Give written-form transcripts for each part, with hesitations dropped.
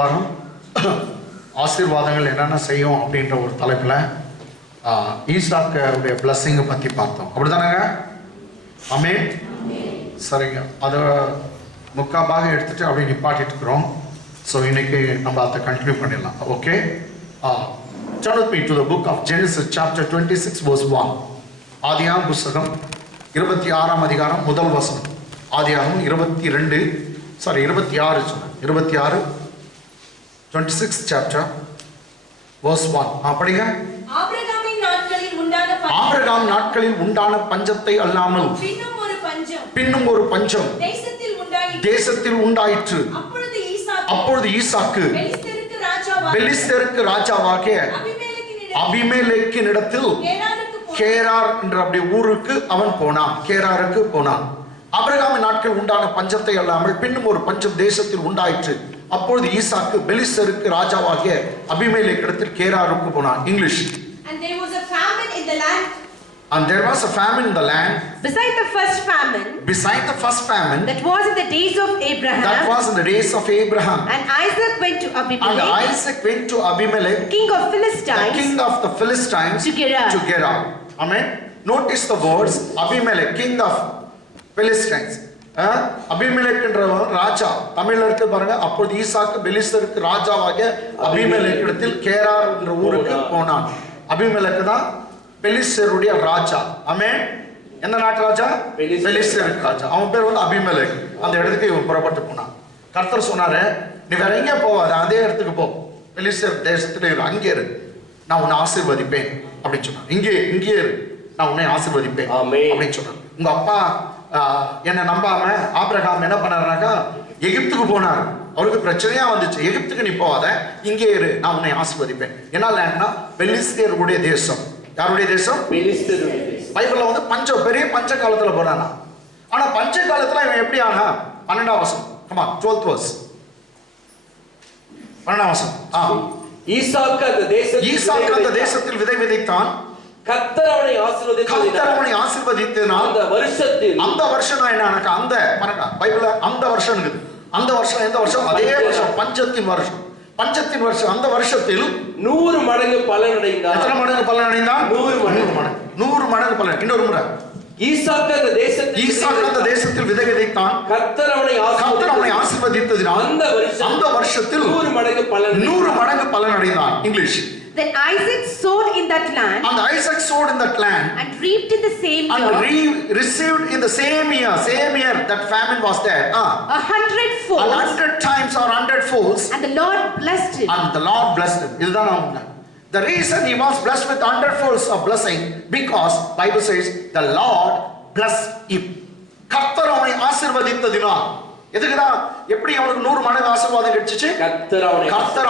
வாரம் ஆசீர்வாதங்கள் என்னென்ன செய்யும் அப்படின்ற ஒரு தலைப்பில் ஈசாக்குடைய பிளஸ்ஸிங்கை பற்றி பார்த்தோம். அப்படிதானங்க? ஆமென். சரிங்க, அதை முக்காபாக எடுத்துகிட்டு அப்படியே நிப்பாட்டிட்டு இருக்கிறோம். ஸோ இன்னைக்கு நம்ம அதை கண்டினியூ பண்ணிடலாம். Okay, turn with me to the book of Genesis chapter 26 verse 1. ஆதியாகமம் புத்தகம் 26ஆம் அதிகாரம் முதல் வசனம். ஆதியாகமம் 26 26 chapter verse 1. படிங்க. ஆபிரகாம் நாட்களில் உண்டான பஞ்சத்தை அல்லாமல் பின்னும் ஒரு பஞ்சம் தேசத்தில் உண்டாயிற்று. அப்பொழுது ஈசாக்கு பெலிஸ்தருக்கு ராஜாவாகிய அபிமெலேக்கினிடத்தில் கேரார் என்ற அப்படி ஊருக்கு அவன் போனான். கேராருக்கு போனான். ஆபிரகாமின் நாட்கள் உண்டான பஞ்சத்தை அல்லாமல் பின்னும் ஒரு பஞ்சம் தேசத்தில் உண்டாயிற்று. அப்பொழுது ஈசாக்கு பெலிஸ்தருக்கு ராஜாவாகிய அபிமெலேக்கினிடத்தில் கேராருக்கு போனான். English. And there was a famine in the land. Beside the first famine. That was in the days of Abraham. And Isaac went to Abimelech. King of the Philistines. To Gerar. Amen. Notice the words Abimelech, king of Philistines. Abimelech என்ற ராஜா. தமிழ்ல இருக்கு பாருங்க. அப்பொழுது ஈசாக்கு பெலிஸ்தருக்கு ராஜாவாகிய அபிமெலேக்கிடத்தில் கேரார் என்ற ஊருக்கு போனான். Abimelech தான் பெலிஸ்தருடைய ராஜா. ஆமென். என்ன நாட்டு ராஜா? பெலிஸ்தருக்கு ராஜா. அவன் பேர் வந்து அபிமெலேக். அந்த இடத்துக்கு இவன் புறப்பட்டு போனான். கர்த்தர் சொன்னாரு, நீ வேற எங்கே போவாத, அதே இடத்துக்கு போ, பெலிஸ்தர் தேசத்துல இரு, அங்கே இரு, நான் உன்னை ஆசீர்வதிப்பேன் அப்படின்னு சொன்னான். இங்கே இரு, நான் உன்னை ஆசீர்வதிப்பேன் அப்படின்னு சொன்னான். உங்க அப்பா என்னை நம்பாம ஆபிரகாம் என்ன பண்ணாருனாக்கா எகிப்துக்கு போனார். அவருக்கு பிரச்சனையா வந்துச்சு. எகிப்துக்கு நீ போவாத, இங்கே இரு, நான் உன்னை ஆசீர்வதிப்பேன். என்ன லேண்ட்னா பெலிஸ்தருடைய தேசம். யாருடைய தேசம்? பைபிள்ல வந்து பஞ்சம், பெரிய பஞ்ச காலத்துல போறானா. ஆனா பஞ்ச காலத்துல இவன் எப்படி ஆனா? 12ஆம் வசனம். come on, 12th verse. 12ஆம் வசனம். ஈசாக்கு அந்த தேசத்தில் விதை விதைத்தான். கர்த்தர் அவனை ஆசீர்வதித்ததினால் அந்த வருஷம் என்னன்னா அந்த பாருங்க பைபிள்ல அந்த வருஷம் இருக்குது. அந்த வருஷம் எந்த வருஷம்? அதே வருஷம், பஞ்சத்தின் வருஷம். பஞ்சத்தின் வருஷம். அந்த வருஷத்தில் 100 மடங்கு பலன் அடைந்தான். எத்தனை மடங்கு பலன் அடைந்தான்? 100 மடங்கு பலன். இன்னொரு முறை. ஈசாக்கு அந்த தேசத்தில் விதை விதைத்தான். கர்த்தர் அவனை ஆசீர்வதித்ததினால் அந்த வருஷத்தில் 100 மடங்கு பலன் அடைந்தான். English. Then Isaac sowed in that land. And reaped in the same year. And received in the same year that famine was there. 100 folds. 100 times or 100 folds. And the Lord blessed him. இதுதான் அவங்க. The reason he was blessed with 100 folds of blessing because Bible says the Lord blessed him. கர்த்தர் அவனை ஆசீர்வதித்ததினால். எதுக்குதான்? எப்படி அவனுக்கு 100 மடங்கு ஆசீர்வாதம் கிடைச்சிச்சு? கர்த்தர்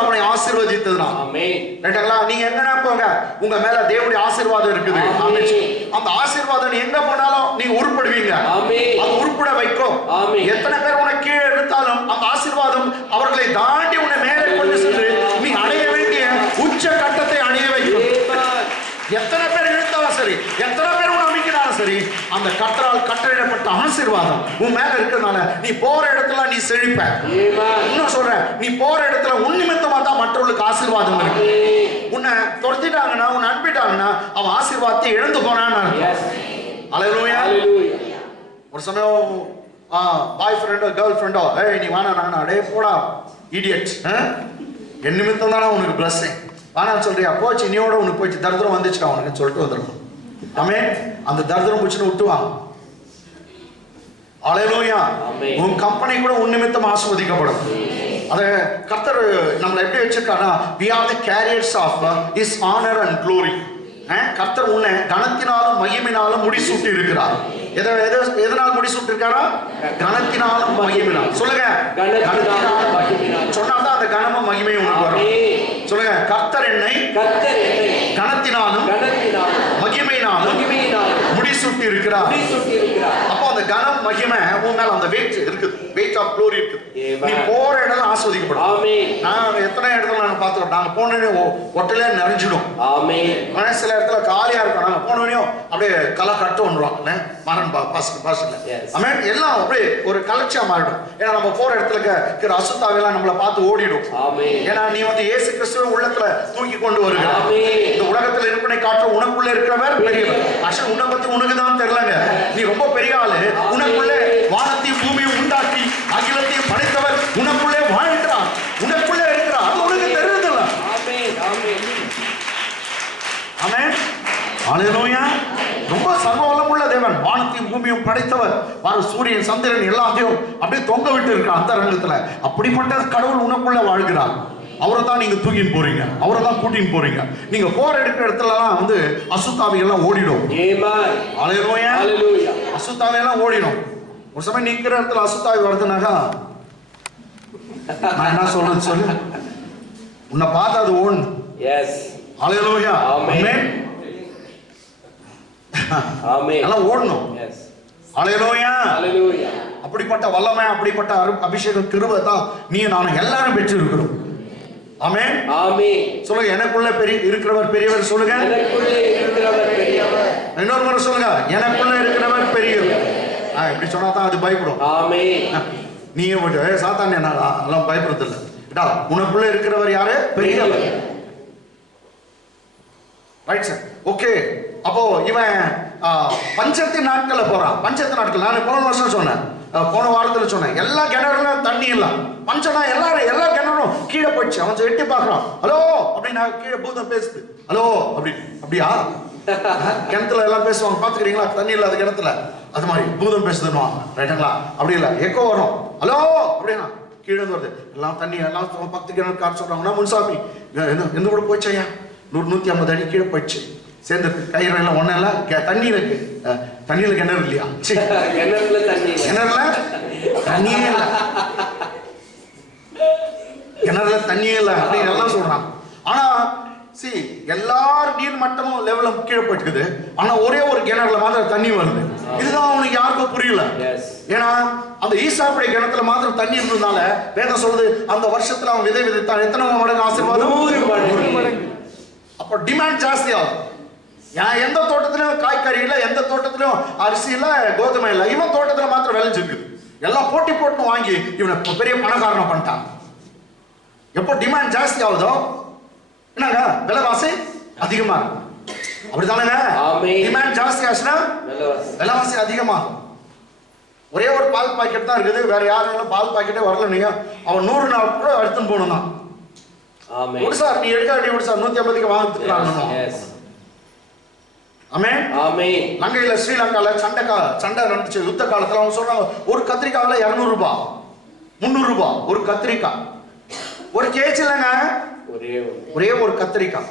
அவனை ஆசீர்வதித்ததினால். ஆமென். ரைட்டுங்களா? நீங்க எங்கனா போங்க, உங்க மேல தேவனுடைய ஆசீர்வாதம் இருக்குது. ஆமென். அந்த ஆசீர்வாதம் நீ எங்க போனாலும் நீ உருப்படுவீங்க. ஆமென். அது உருப்பட வைக்கும். ஆமென். எத்தனை பேர் உனக்கு கீழே எடுத்தாலும் அந்த ஆசீர்வாதம் அவர்களை தாண்டி உன்னை மேலே கொண்டு சென்று நீ அடைய வேண்டிய உச்ச கட்டத்தை அடைய வைக்கும். எத்தனை பேர் இழுத்தாலும் சரி, எத்தனை பேர் உன்னை அமைக்கிறாலும் சரி, அந்த கர்த்தரால் கட்டளையிடப்பட்ட ஆசீர்வாதம் உன் மேல இருக்கிறதுனால நீ போற இடத்துல நீ செழிப்ப. இன்னும் சொல்றேன், நீ போற இடத்துல உன் நிமித்தமா தான் மற்றவர்களுக்கு ஆசீர்வாதம் இருக்கு. உன்னை துரத்திட்டாங்கன்னா, உன்னை அனுப்பிட்டாங்கன்னா அவன் ஆசீர்வாதத்தை இழந்து போனான்னு. அல்லேலூயா. ஒரு சமயம் பாய் ஃப்ரெண்டோ கேர்ள் ஃப்ரெண்டோ, நீ வேணா நானா, அடே போடா இடியட், என் நிமித்தம் தானே உனக்கு பிளஸ்ஸிங், வேணான்னு சொல்றியா, போச்சு இனியோட உனக்கு போச்சு, தரித்திரம் வந்துச்சுடா உனக்கு சொல்லிட்டு வந்துடணும். ஆமென். அந்த தரித்திரம் போச்சுன்னு விட்டுவாங்க. அல்லேலூயா. உன் கம்பெனி கூட உன் நிமித்தம் ஆசீர்வதிக்கப்படும். அத கர்த்தர் நம்மளை எப்படி வச்சிருக்காருன்னா, we are the carriers of his honor and glory. கர்த்தர் உன்னை கனத்தினாலும் மகிமையினாலும் முடிசூட்டி இருக்கிறார். எதனால் முடிசூட்டி இருக்காரா? கனத்தினாலும் மகிமையினாலும். சொல்லுங்க, சொன்னால்தான் அந்த கனமும் மகிமையும் உனக்கு வரும். சொல்லுங்க, கர்த்தர் என்னை கனத்தினாலும் மகிமையினாலும் முடிசூட்டி முடிசூட்டி இருக்கிறார். முடிசூட்டி இருக்கிறார். அப்போ அந்த கனம் மகிமை உன் மேல அந்த வெயிட் இருக்குது, வெயிட் ஆஃப் க்ளோரி இருக்குது. Amen. நீ போற இடம் ஆஸ்வதிக்கப்படும். ஆமென். நான் எத்தனை இடத்துல நாங்க பார்த்துக்கோம், நாங்க போனோடனே ஒட்டலே நிறைஞ்சிடும். ஆமென். ஆனா சில இடத்துல காலியா இருக்கும், நாங்க போனோடனே அப்படியே களை கட்டு வந்துடும் மரன் பாஸ்ல. Yes. ஆமென். எல்லாம் அப்படியே ஒரு கலர்ச்சியா மாறிடும். ஏன்னா நம்ம போற இடத்துல இருக்கிற அசுத்தாவெல்லாம் நம்மளை பார்த்து ஓடிடும். ஆமென். ஏன்னா நீ வந்து இயேசு கிறிஸ்துவை உள்ளத்துல தூக்கி கொண்டு வருகிறாய். ஆமென். இந்த உலகத்துல இருப்பனை காற்று உனக்குள்ள இருக்கிறவர் பெரியவர். ஆக்சுவலி உன்னை பத்தி உனக்கு தான் தெரியலங்க, நீ ரொம்ப பெரிய ஆளு. உனக்குள்ளே வானத்தையும் பூமியும் உண்டாக்கி அகிலத்தையும் படைத்தவர் உனக்குள்ளே வாழ்கிறார், உனக்குள்ளே இருக்கிறார். அது உனக்கு தெரியுதுல்ல? ஆமென். ஆமென். ஆமென். ஹல்லேலூயா. ரொம்ப சர்வ வல்லமுள்ள தேவன், வானத்தையும் பூமியும் படைத்தவர், வார சூரியன் சந்திரன் எல்லாத்தையும் அப்படியே தொங்க விட்டு இருக்க அந்த ரங்கத்துல. அப்படிப்பட்ட கடவுள் உனக்குள்ள வாழ்கிறார். அவரை தான் நீங்க தூக்கின்னு போறீங்க, அவரை தான் கூட்டின்னு போறீங்க. நீங்க போற இடத்துலலாம் வந்து அசுத்தாவிகள்லாம் ஓடிடும். ஆமென். ஹல்லேலூயா. ஹல்லேலூயா. அசுத்தாவியெல்லாம் ஓடிடும். ஒரு சமயம் நிக்கிற இடத்துல அசுத்தாவி வருதுனாக்கா நான் என்ன சொல்றது சொல்லு, உன்னை பார்த்து அது ஓடும். எஸ். ஹல்லேலூயா. ஆமென். ஆமென். எல்லாம் ஓடணும். எஸ். ஹல்லேலூயா. ஹல்லேலூயா. அப்படிப்பட்ட வல்லமை, அப்படிப்பட்ட அபிஷேகம் கிருபை தான் நீ நானும் எல்லாரும் பெற்று இருக்கிறோம். ஆமென். ஆமென். சொல்லுங்க, எனக்குள்ள இருக்கிறவர் பெரியவர். சொல்லுங்க, எனக்குள்ளே இருக்கிறவர் பெரியவர். இன்னொரு முறை சொல்லுங்க, எனக்குள்ள இருக்கிறவர் பெரியவர். இப்படி சொன்னா தான் அது பயப்படும். ஆமென். நீயே போட்டு சாத்தானே எல்லாம் பயப்படுறது இல்லை. உனக்குள்ள இருக்கிறவர் யாரு? பெரியவர். Right sir. ஓகே. அப்போ இவன் பஞ்சத்தின் நாட்கள்ல போறான். பஞ்சத்து நாட்கள் நான் போன வருஷம் சொன்னேன், போன வாரத்துல சொன்னேன். எல்லா கிணறுல தண்ணி இல்ல, பஞ்சனா எல்லா கிணறும் கீழே போயிடுச்சு. அவன் எட்டி பாக்குறான், ஹலோ அப்படின்னு கீழே பூதம் பேசுது. ஹலோ அப்படின்னு. அப்படியா? கிணத்துல எல்லாம் பேசுவாங்க பாத்துக்கிறீங்களா, தண்ணி இல்லாத கிணத்துல. அது மாதிரி பூதம் பேசுதுன்னு ரைட்டுங்களா? அப்படி இல்லை, எக்கோ வரும். ஹலோ அப்படின்னா கீழே வருது. எல்லாம் தண்ணி எல்லாம் 10 கிணறு காட்டு சொல்றாங்கன்னா முன்சாமி எந்த கூட போயிச்சையா 100-150 அடி கீழே போயிடுச்சு. சேர்ந்து கயிறு எல்லாம் ஒன்னும் இல்லை, தண்ணி இருக்கு. தண்ணியில கிணறு இல்லையா? கிணறுல தண்ணி, கிணறுல தண்ணியே இல்லை, கிணறுல தண்ணியே இல்லை அப்படின்னு எல்லாம் சொல்றான். ஆனா எல்லார் நீர் மட்டமும் லெவலும் கீழே போயிட்டு, ஆனா ஒரே ஒரு கிணறுல மாத்திரம் தண்ணி வருது. இதுதான் அவனுக்கு யாருக்கும் புரியல. ஏன்னா அந்த ஈசாப்புடைய கிணத்துல மாத்திரம் தண்ணி இருந்ததுனால வேதம் சொல்லுது, அந்த வருஷத்துல அவன் விதை விதைத்தான். எத்தனை மடங்கு ஆசீர்வாதம்? 100 மடங்கு. அப்ப டிமாண்ட் ஜாஸ்தி ஆகும். எந்த தோட்டத்திலும் காய்கறி இல்ல, எந்த தோட்டத்திலும் அரிசி இல்ல, கோதுமை இல்ல. இவன் தோட்டத்துல மாத்திரம் விளைஞ்சிருக்கு. எல்லாம் போட்டி போட்டு வாங்கி இவனை பெரிய பணக்காரனை பண்ணிட்டான். எப்போ டிமாண்ட் ஜாஸ்தி ஆகுதோ என்னங்க விலைவாசி அதிகமா இருக்கும். அப்படித்தானங்க? டிமாண்ட் ஜாஸ்தி ஆச்சுன்னா விலைவாசி அதிகமாகும். ஒரே ஒரு பால் பாக்கெட் தான் இருக்குது, வேற யாரும் பால் பாக்கெட்டே வரல. நீங்க அவன் 100 நாள் கூட எடுத்துன்னு போகணும் தான். சார் நீ எடுக்காட்டி சார் 150க்கு வாங்கிக்கலாம். ஆமென். ஆமென். லங்கையில ஸ்ரீலங்கால சண்டை நடந்துச்சு யுத்த காலத்துல. அவங்க சொல்றாங்க ஒரு கத்திரிக்காயில 200 ரூபாய் 300 ரூபாய் ஒரு கத்திரிக்காய். ஒரு கேஜி இல்லைங்க, ஒரே ஒரு கத்திரிக்காய்.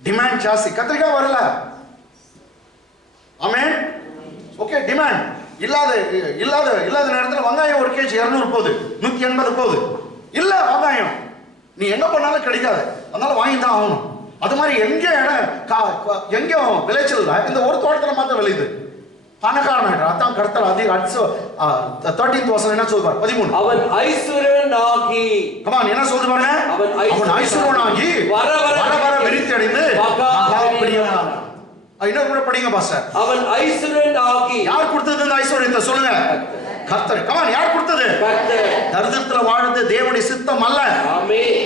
டிமாண்ட் ஜாஸ்தி, கத்திரிக்காய் வரல. ஆமென். ஓகே. டிமாண்ட் இல்லாத நேரத்தில் வெங்காயம் ஒரு கேஜி 200 போகுது, 180 போகுது. இல்ல வெங்காயம் நீ எங்க பண்ணாலும் கிடைக்காது, அதனால வாங்கி தான் ஆகணும். அது மாதிரி எங்கேயும் விளைச்சல் இந்த ஒரு தோட்டத்தில் மாத்திரம் விளையுது. பணக்காரன் அதான் கர்த்தர் அதிக 13th வசனம் என்ன சொல்வார்? 13. அவன் ஐஸ்வர்யனாகி, கமான் என்ன சொல்றது பாருங்க, அவன் ஐஸ்வர்யனாகி வர வர விருத்தி அடைந்து மகா பிரியனானான். இன்னொரு கூட படிங்க பாஸ்டர். அவன் ஐஸ்வர்யனாகி. யார் கொடுத்தது இந்த ஐஸ்வர்யத்தை சொல்லுங்க? கர்த்தர். கமான் யார் கொடுத்தது? கர்த்தர். தரித்திரத்துல வாழ்றது தேவனுடைய சித்தம் அல்ல. ஆமென்.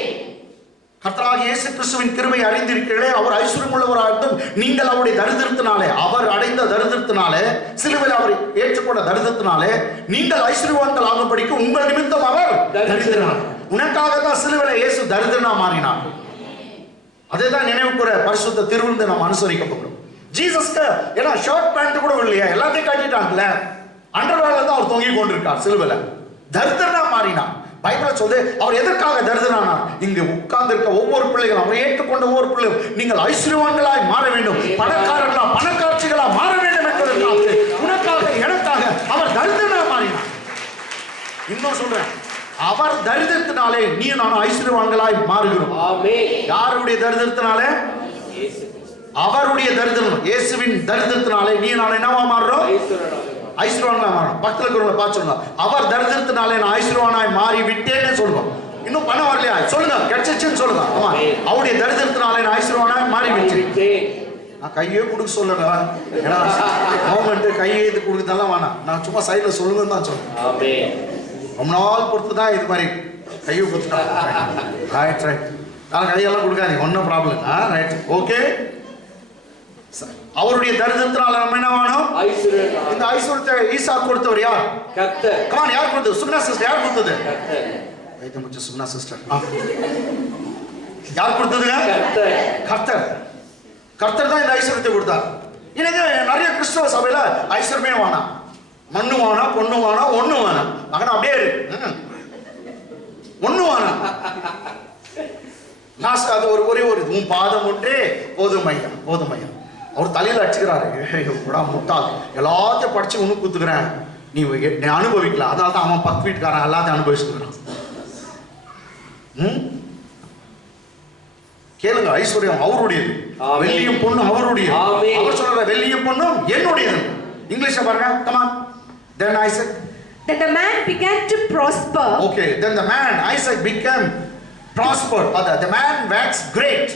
கர்த்தராகிய இயேசு கிறிஸ்துவின் கிருபையை அறிந்திருக்கிறீர்களே, அவர் ஐஸ்வர்யம் உள்ளவராகட்டும். நீங்கள் அவருடைய தரித்திரத்தினாலே, அவர் அடைந்த தரித்திரத்தினாலே, சிலுவையில் அவர் ஏற்றுக்கொண்ட தரித்திரத்தினாலே நீங்கள் ஐஸ்வர்யவான்கள் ஆகும்படிக்கு உங்கள் நிமித்தம் அவர் தரித்திரனார். உனக்காக தான் சிலுவையில் இயேசு தரித்திரனா மாறினார். அதேதான் நினைவு கூற பரிசுத்த திருவிருந்து நாம் அனுசரிக்கப்படும். ஜீசஸ்க்கு ஏன்னா ஷார்ட் பேண்ட் கூட இல்லையா, எல்லாத்தையும் காட்டிட்டாங்கல்ல. அண்டர்வேர்ல தான் அவர் தொங்கிக் கொண்டிருக்கார் சிலுவையில். தரித்திரனா மாறினார். பைபிள் சொல்லுது அவர் எதற்காக தரித்திரனானார்? இங்கு உட்கார்ந்து இருக்க ஒவ்வொரு பிள்ளைகளும், அவரை ஏற்றுக்கொண்ட ஒவ்வொரு பிள்ளையும் நீங்கள் ஐஸ்வர்யவான்களாய் மாற வேண்டும், பணக்காரர்களா பணக்காட்சிகளா மாற வேண்டும் என்பதற்காக, உனக்காக எனக்காக அவர் தரித்திரனா மாறினார். இன்னும் சொல்றேன், அவர் தரித்திரத்தினாலே நீ நான் ஐஸ்வர்யவான்களாய் மாறுகிறோம். யாருடைய தரித்திரத்தினாலே? அவருடைய தரித்திரம், இயேசுவின் தரித்திரத்தினாலே நீ நான் என்னவா மாறுறோம்? ஐஸ்வர்யவானா மாறுறோம். பக்கத்துல இருக்கிறவங்கள பார்த்து சொல்லுங்க, அவர் தரித்திரத்தினாலே நான் ஐஸ்வர்யவானாய் மாறி விட்டேன்னு சொல்லுவோம். இன்னும் பணம் வரலையா சொல்லுங்க, கிடைச்சிச்சுன்னு சொல்லுங்க. ஆமா, அவருடைய தரித்திரத்தினாலே நான் ஐஸ்வர்யவானாய் மாறி விட்டேன். நான் கையே கொடுக்க சொல்லுங்க, ஏன்னா கவர்மெண்ட் கையே இது கொடுக்கறதெல்லாம் வேணாம். நான் சும்மா சைட்ல சொல்லுங்கன்னு தான் சொல்றேன். ரொம்ப நாள் பொறுத்து தான் இது மாதிரி கையை கொடுத்துட்டாங்க. ரைட் ரைட், நான் கையெல்லாம் கொடுக்காதீங்க, ஒன்றும் ப்ராப்ளம். Right, okay. அவருடைய தரித்திரத்தினால நம்ம என்ன வேணும்? இந்த ஐஸ்வர்யத்தை ஈசா கொடுத்தவர் யார்? கர்த்தர். கமான், யார் கொடுத்தது? சுகுணா சிஸ்டர். யார் கொடுத்தது? கர்த்தர். வைத்த முச்ச சுகுணா சிஸ்டர். யார் கொடுத்ததுங்க? கர்த்தர். கர்த்தர். கர்த்தர் தான் இந்த ஐஸ்வர்யத்தை கொடுத்தார். இன்னைக்கு நிறைய கிறிஸ்தவ சபையில ஐஸ்வர்யமே வேணாம், மண்ணு வேணாம், பொண்ணு வேணாம், ஒண்ணு வேணாம். மகன் அப்படியே இருக்கு, ஒண்ணு வேணாம். நான் அது ஒரே ஒரு உன் பாதம் ஒன்றே போதும் ஐயா, போதும் ஐயா. அவர் தலையில அடிச்சுக்கிறாரு, முட்டாள், எல்லாத்தையும் படிச்சு உனக்கு குத்துக்கிறேன், நீ அனுபவிக்கலாம். அதனால தான் அவன் பத்து வீட்டுக்காரன் எல்லாத்தையும் அனுபவிச்சுக்கிறான். கேளுங்க, ஐஸ்வர்யம் அவருடையது, வெள்ளியும் பொண்ணும் அவருடைய. அவர் சொல்ற வெள்ளியும் பொண்ணும் என்னுடையது. இங்கிலீஷ்ல பாருங்க, come on. Then Isaac, that the man began to prosper. Okay, then the man Isaac became prospered. The man waxed great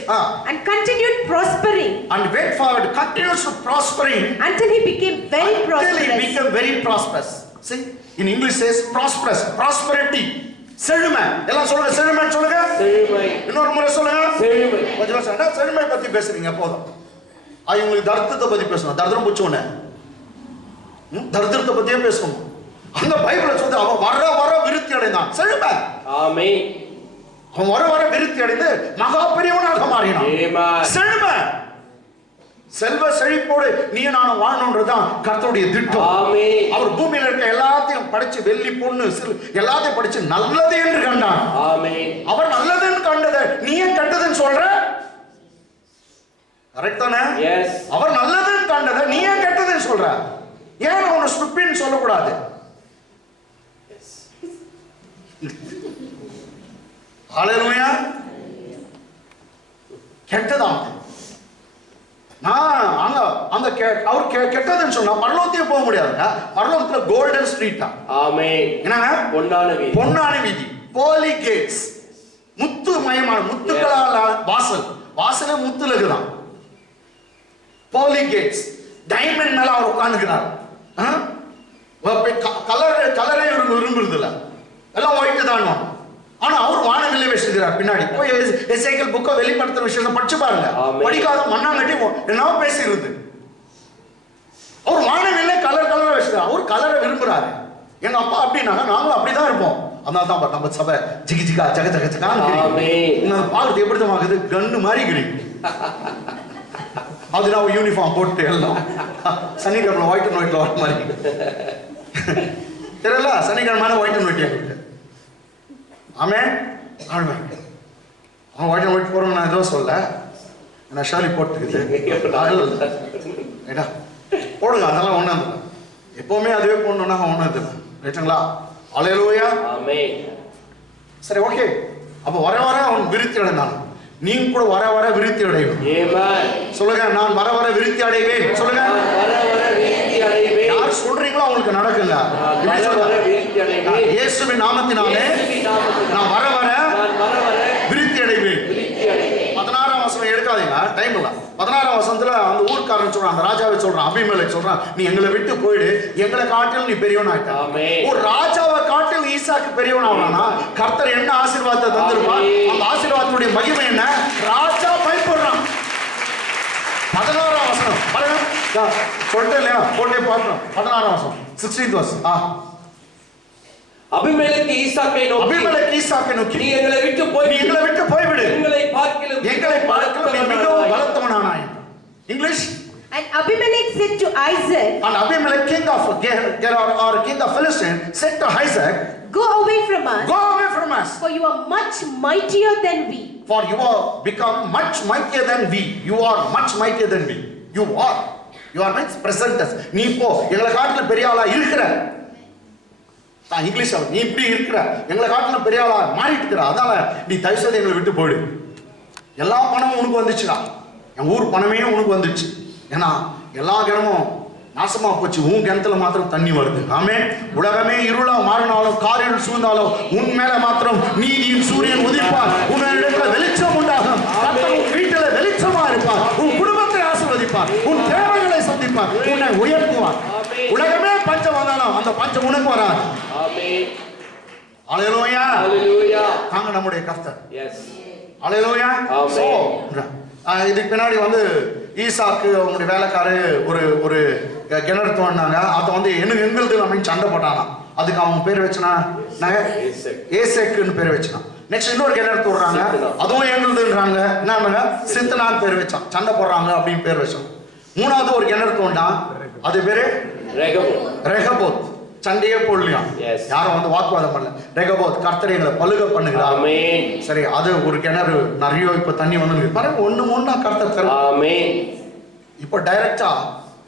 and continued prospering. And went forward, continues to prospering until he became very prosperous. Until he became very prosperous. See, in English says prosperous, prosperity. செழுமை. எல்லாம் சொல்லுங்க, செழுமை சொல்லுங்க. செழுமை. இன்னொரு முறை சொல்லுங்க, செழுமை. கொஞ்சம் சொன்னா செழுமை பத்தி பேசுறீங்க போதும். உங்களுக்கு தரித்திரத்தை பத்தி பேசணும். தரித்திரம் புடிச்சோனே தரித்திரத்தை பத்தியே பேசணும். அந்த பைபிள்ல சொல்லுது, அவன் வர விருத்தி அடைந்தான். செழுமை. ஆமென். அவன் வர விருத்தி அடைந்து மகா பெரியவனாக மாறினான். செழுமை. செல்வ செழிப்போடு நீ நானும் வாழணும்ன்றதுதான் கர்த்தருடைய திட்டம். அவர் பூமியில இருக்க எல்லாத்தையும் படிச்சு, வெள்ளி பொண்ணு எல்லாத்தையும் படிச்சு நல்லது என்று கண்டான். அவர் நல்லதுன்னு கண்டதை நீ ஏன் கெட்டதுன்னு சொல்ற? கரெக்ட் தானே? அவர் நல்லதுன்னு கண்டதை நீ ஏன் கெட்டதுன்னு சொல்ற? ஏன் அவனை ஸ்டூபிட்னு சொல்லக்கூடாது? ஹல்லேலூயா. கெட்டதான் அந்த அவர் கெட்டதுன்னு சொன்னா பரலோகத்தையும் போக முடியாதுங்க. பரலோகத்துல கோல்டன் ஸ்ட்ரீட் தான். ஆமென். என்னங்க? பொன்னான வீதி, போலி கேட்ஸ், முத்து மயமான முத்துக்களால வாசல், வாசலே முத்துல இருக்குதான். போலி கேட்ஸ், டைமண்ட் மேல அவர் உட்கார்ந்துக்கிறார். கலரே விரும்புறது இல்ல, எல்லாம் ஒயிட் தான். ஆனா அவர் வானவில்லை வச்சிருக்கிறார் பின்னாடி. போய் எசேக்கியேல் புக்க வெளிப்படுத்துற விஷயத்தை படிச்சு பாருங்க. படிக்காத மண்ணாங்கட்டி என்னவோ பேசிடுது. அவர் வானவில்லை கலரா வச்சிருக்காரு. அவர் கலரை விரும்புறாரு. எங்க அப்பா அப்படின்னாங்க, நாங்களும் அப்படிதான் இருப்போம். அதனால தான் நம்ம சபை ஜிகி ஜிகா ஜக ஜக ஜகான்னு பாக்குறது எப்படி தான் ஆகுது, கன்னு மாதிரி கிரீன். அது நான் யூனிஃபார்ம் போட்டு எல்லாம் சனிக்கிழமை ஒயிட் அண்ட் ஒயிட்ல வர மாதிரி தெரியல. சனிக்கிழமை ஒயிட் அண்ட் ஒயிட். ஆமென். ஆமென். அவன் ஒயிட் அண்ட் ஒயிட் போறோம் நான் ஏதோ சொல்ல, நான் ஷாலி போட்டுக்குது போடுங்க, அதெல்லாம் ஒன்றும் இல்லை. எப்பவுமே அதுவே போடணும்னா ஒன்றும் இல்லை. ரைட்டுங்களா? ஹல்லேலூயா. ஆமென். சரி, ஓகே. அப்போ வர அவன் விருத்தி அடைந்தான். நீங்க கூட வர விருத்தி அடையும். சொல்லுங்க, நான் வர விருத்தி அடைவேன். சொல்லுங்க, யார் சொல்றீங்களோ அவங்களுக்கு நடக்குங்க. இயேசுவின் நாமத்தினாலே நான் வர விருத்தி அடைவேன். 16ஆம் வசனம் எடுக்காதீங்க, டைம் இல்ல. 16ஆம் வசனத்துல அந்த ஊர்க்காரன் சொல்றான், அந்த ராஜாவை சொல்றான், அபிமெலேக் சொல்றான், நீ எங்களை விட்டு போயிடு, எங்களை காட்டிலும் நீ பெரியவன் ஆயிட்ட. ஒரு ராஜாவை காட்டிலும் ஈசாக்கு பெரியவன் ஆகணும்னா கர்த்தர் என்ன ஆசீர்வாதத்தை தந்திருப்பார்? அந்த ஆசீர்வாதத்துடைய மகிமை என்ன? ராஜா பயப்படுறான். 16ஆம் வசனம் பாருங்க, சொல்லிட்டேன் இல்லையா? போட்டே பார்க்கணும். 16ஆம் வசனம் 16th verse. அபிமெலேக் ஈசாக்கை நோக்கி நீ எங்களை விட்டு போய்விடு, எங்களை பார்க்கிலும் நீ மிகவும் பலத்தவனானாய். English. And Abimelech said to Isaac, and Abimelech king of Gerar or king of Philistine said to Isaac, go away from us, for you are much mightier than we. For you are become much mightier than we. You are much mightier than we. You are means present tense. நீ போ, எங்களை காட்டிலும் பெரிய ஆளா இருக்கிற. English நீ இப்படி இருக்கிற, எங்களை காட்டிலும் பெரிய ஆளா மாறிட்டு இருக்கிற. அதனால நீ தயவு செய்து எங்களை விட்டு போயிடு. எல்லா பணமும் உனக்கு வந்துச்சுடா, என் ஊர் பணமே உனக்கு வந்துச்சு. ஏன்னா எல்லா கிணமும் நாசமா போச்சு, உன் கிணத்துல மாத்திரம் தண்ணி வருது. ஆமென். உலகமே இருளா மாறினாலும் காரில் சூழ்ந்தாலும் உன் மேல மாத்திரம் நீதியின் சூரியன் உதிப்பார். உன் இடத்துல வெளிச்சம் உண்டாகும். கர்த்தர் உன் வீட்டில வெளிச்சமா இருப்பார். உன் குடும்பத்தை ஆசீர்வதிப்பார். உன் தேவைகளை சந்திப்பார். உன்னை உயர்த்துவார். உலகமே பஞ்சம் வந்தாலும் அந்த பஞ்சம் உனக்கு வராது. ஆமென். அல்லேலூயா. ஹalleluya. தாங்க நம்முடைய கர்த்தர். எஸ். அல்லேலூயா. ஆமென். சோ இதுக்கு பின்னாடி வந்து ஈசாக்கு அவங்களுடைய வேலைக்காரு ஒரு கிணறு தோண்டினாங்க. அதை வந்து எங்களுது அப்படின்னு சண்டை போட்டானா. அதுக்கு அவங்க பேர் வச்சனா ஏசேக்குன்னு பேர் வச்சான். நெக்ஸ்ட் இன்னொரு கிணறு தோடுறாங்க, அதுவும் எங்களுதுன்றாங்க. என்ன சித்தனான்னு பேர் வச்சான். சண்டை போடுறாங்க அப்படின்னு பேர் வச்சான். மூணாவது ஒரு கிணறு தோண்டான், அது பேரு ரெகபோத். சண்டையே போடலையாம், யாரும் வந்து வாக்குவாதம் பண்ணல. ரெகபோத் கர்த்தர் எங்களை பலுக பண்ணுகிறார். சரி, அது ஒரு கிணறு நிறைய இப்ப தண்ணி வந்து பாருங்க, ஒண்ணு மூணா கர்த்தர் தரும். இப்ப டைரக்டா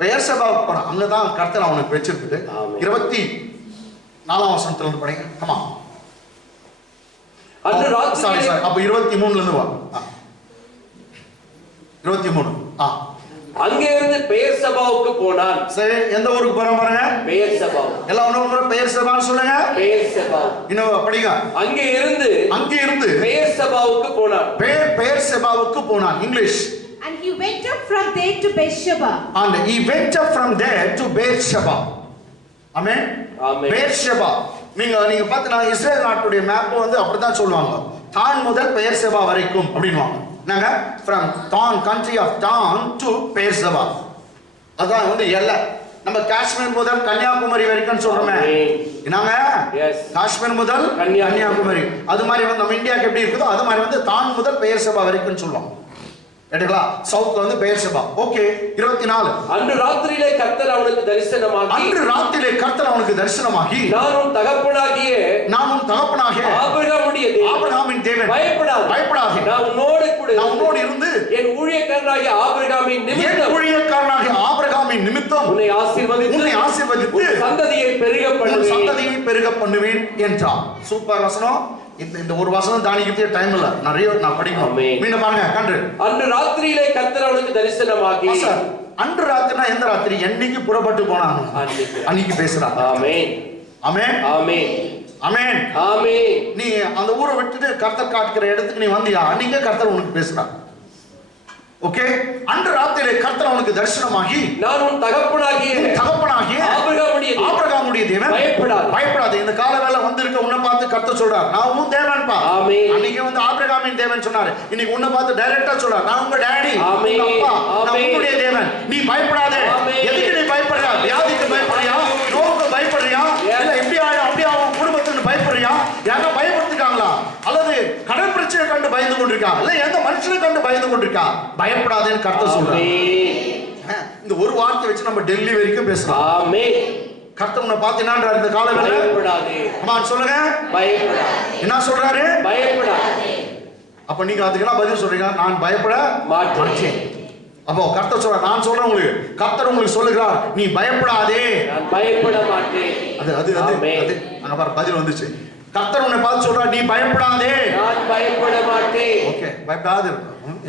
பெயர்செபாவுக்கு போறான். அங்கதான் கர்த்தர் அவனுக்கு வச்சிருக்குது. 24ஆம் வசனத்துல இருந்து படிங்க. ஆமா, சாரி அப்ப 23ல இருந்து வா. 23. அங்கே இருந்து பெயர்செபாவுக்கு போனான். சரி, எந்த ஊருக்கு போறான் பாருங்க? பெயர்செபா. எல்லாம் ஒண்ணு பெயர்செபான்னு சொல்லுங்க. பெயர்செபா. இன்னும் படிங்க. அங்கே இருந்து பெயர்செபாவுக்கு போனான். பெயர்செபாவுக்கு போனான். English. And he went up from there to Beersheba. And he went up from there to Beersheba. Amen. Amen. Beersheba. நீங்க பார்த்தா இஸ்ரேல் நாட்டுடைய மேப் வந்து அப்படிதான் சொல்லுவாங்க. தான் முதல் பெயர்செபா வரைக்கும் அப்படின்னுவாங்க. நாங்க from தான் country of தான் to பெயர்செபா. அதான் வந்து எல்லை. நம்ம காஷ்மீர் முதல் கன்னியாகுமரி வரைக்கும் சொல்றோமே. என்னங்க? காஷ்மீர் முதல் கன்னியாகுமரி. அது மாதிரி வந்து நம்ம இந்தியாக்கு எப்படி இருக்குதோ அது மாதிரி வந்து தான் முதல் பெயர்செபா வரைக்கும் சொல்லுவாங்க. கேட்டீங்களா? சவுத்ல வந்து பெயர்செபா. ஓகே. 24. அன்று ராத்திரியிலே கர்த்தர் அவனுக்கு தரிசனமாகி நான் உன் தகப்பனாகிய ஆபிரகாமுடைய தேவன் பயப்படாதே நான் உன்னோடு இருந்து என் ஊழியக்காரனாகிய ஆபிரகாமின் நிமித்தம் உன்னை ஆசீர்வதித்து சந்ததியை பெருக பண்ணுவேன் என்றார். சூப்பர் வசனம். இந்த ஒரு வசனம் தானிக்கிறதுக்கு டைம் இல்ல, நிறைய நான் படிக்கணும். மீண்டும் பாருங்க. அன்று ராத்திரியிலே கர்த்தர் அவனுக்கு தரிசனமாகி. அன்று ராத்திரினா எந்த ராத்திரி? என்னைக்கு புறப்பட்டு போனான் அன்னைக்கு பேசுறான். ஆமென் ஆமென் ஆமென் ஆமென் ஆமென். நீ அந்த ஊரை விட்டுட்டு கர்த்தர் காட்டுகிற இடத்துக்கு நீ வந்தியா, அன்னைக்கே கர்த்தர் உனக்கு பேசுறான். ஓகே. அன்று ராத்திரியிலே கர்த்தர் அவனுக்கு தரிசனமாகி நான் உன் தகப்பனாகிய ஆபிரகாமுடைய தேவன் பயப்படாதே. இந்த கால வேளை வந்திருக்க உன்னை பார்த்து கர்த்தர் சொல்றார், நான் உன் தேவன்பா. அன்னைக்கு வந்து ஆபிரகாமின் தேவன் சொன்னாரு, இன்னைக்கு உன்னை பார்த்து டைரக்டா சொல்றார், நான் உங்க டாடி, உங்க அப்பா, நான் உன்னுடைய தேவன். நீ பயப்படாதே. எதுக்கு நீ பயப்படுறியா? வியாதிக்கு பயப்படுறியா? நோவுக்கு பயப்படுறியா? இல்ல எப்படி ஆகும் அப்படி ஆகும் குடும்பத்துக்கு பயப்படுறியா? யாரோ பயப்படுத்திட்டாங்களா? அல்லது கடன் பிரச்சனை கண்டு பயந்து கொண்டிருக்கா? இல்ல எந்த மனுஷனை கண்டு பயந்து கொண்டிருக்கா? பயப்படாதேன்னு கர்த்தர் சொல்றார். இந்த ஒரு வார்த்தை வச்சு நம்ம டெல்லி வரைக்கும் பேசலாம். ஆமென். கர்த்தர் உன்னை பார்த்து என்னன்றார் இந்த கால வேளை? பயப்படாதே. அம்மா சொல்லுங்க. பயப்படாதே. என்ன சொல்றாரு? பயப்படாதே. அப்ப நீங்க அதுக்கெல்லாம் பதில் சொல்றீங்க, நான் பயப்பட மாட்டேன். அப்போ கர்த்தர் சொல்றார், நான் சொல்றேன் உங்களுக்கு, கர்த்தர் உங்களுக்கு சொல்லுகிறார், நீ பயப்படாதே. நான் பயப்பட மாட்டேன். அது அங்க பாரு பதில் வந்துச்சு. கர்த்தர் உன்னை பார்த்து சொல்றார், நீ பயப்படாதே. நான் பயப்பட மாட்டேன். ஓகே, பயப்படாதே.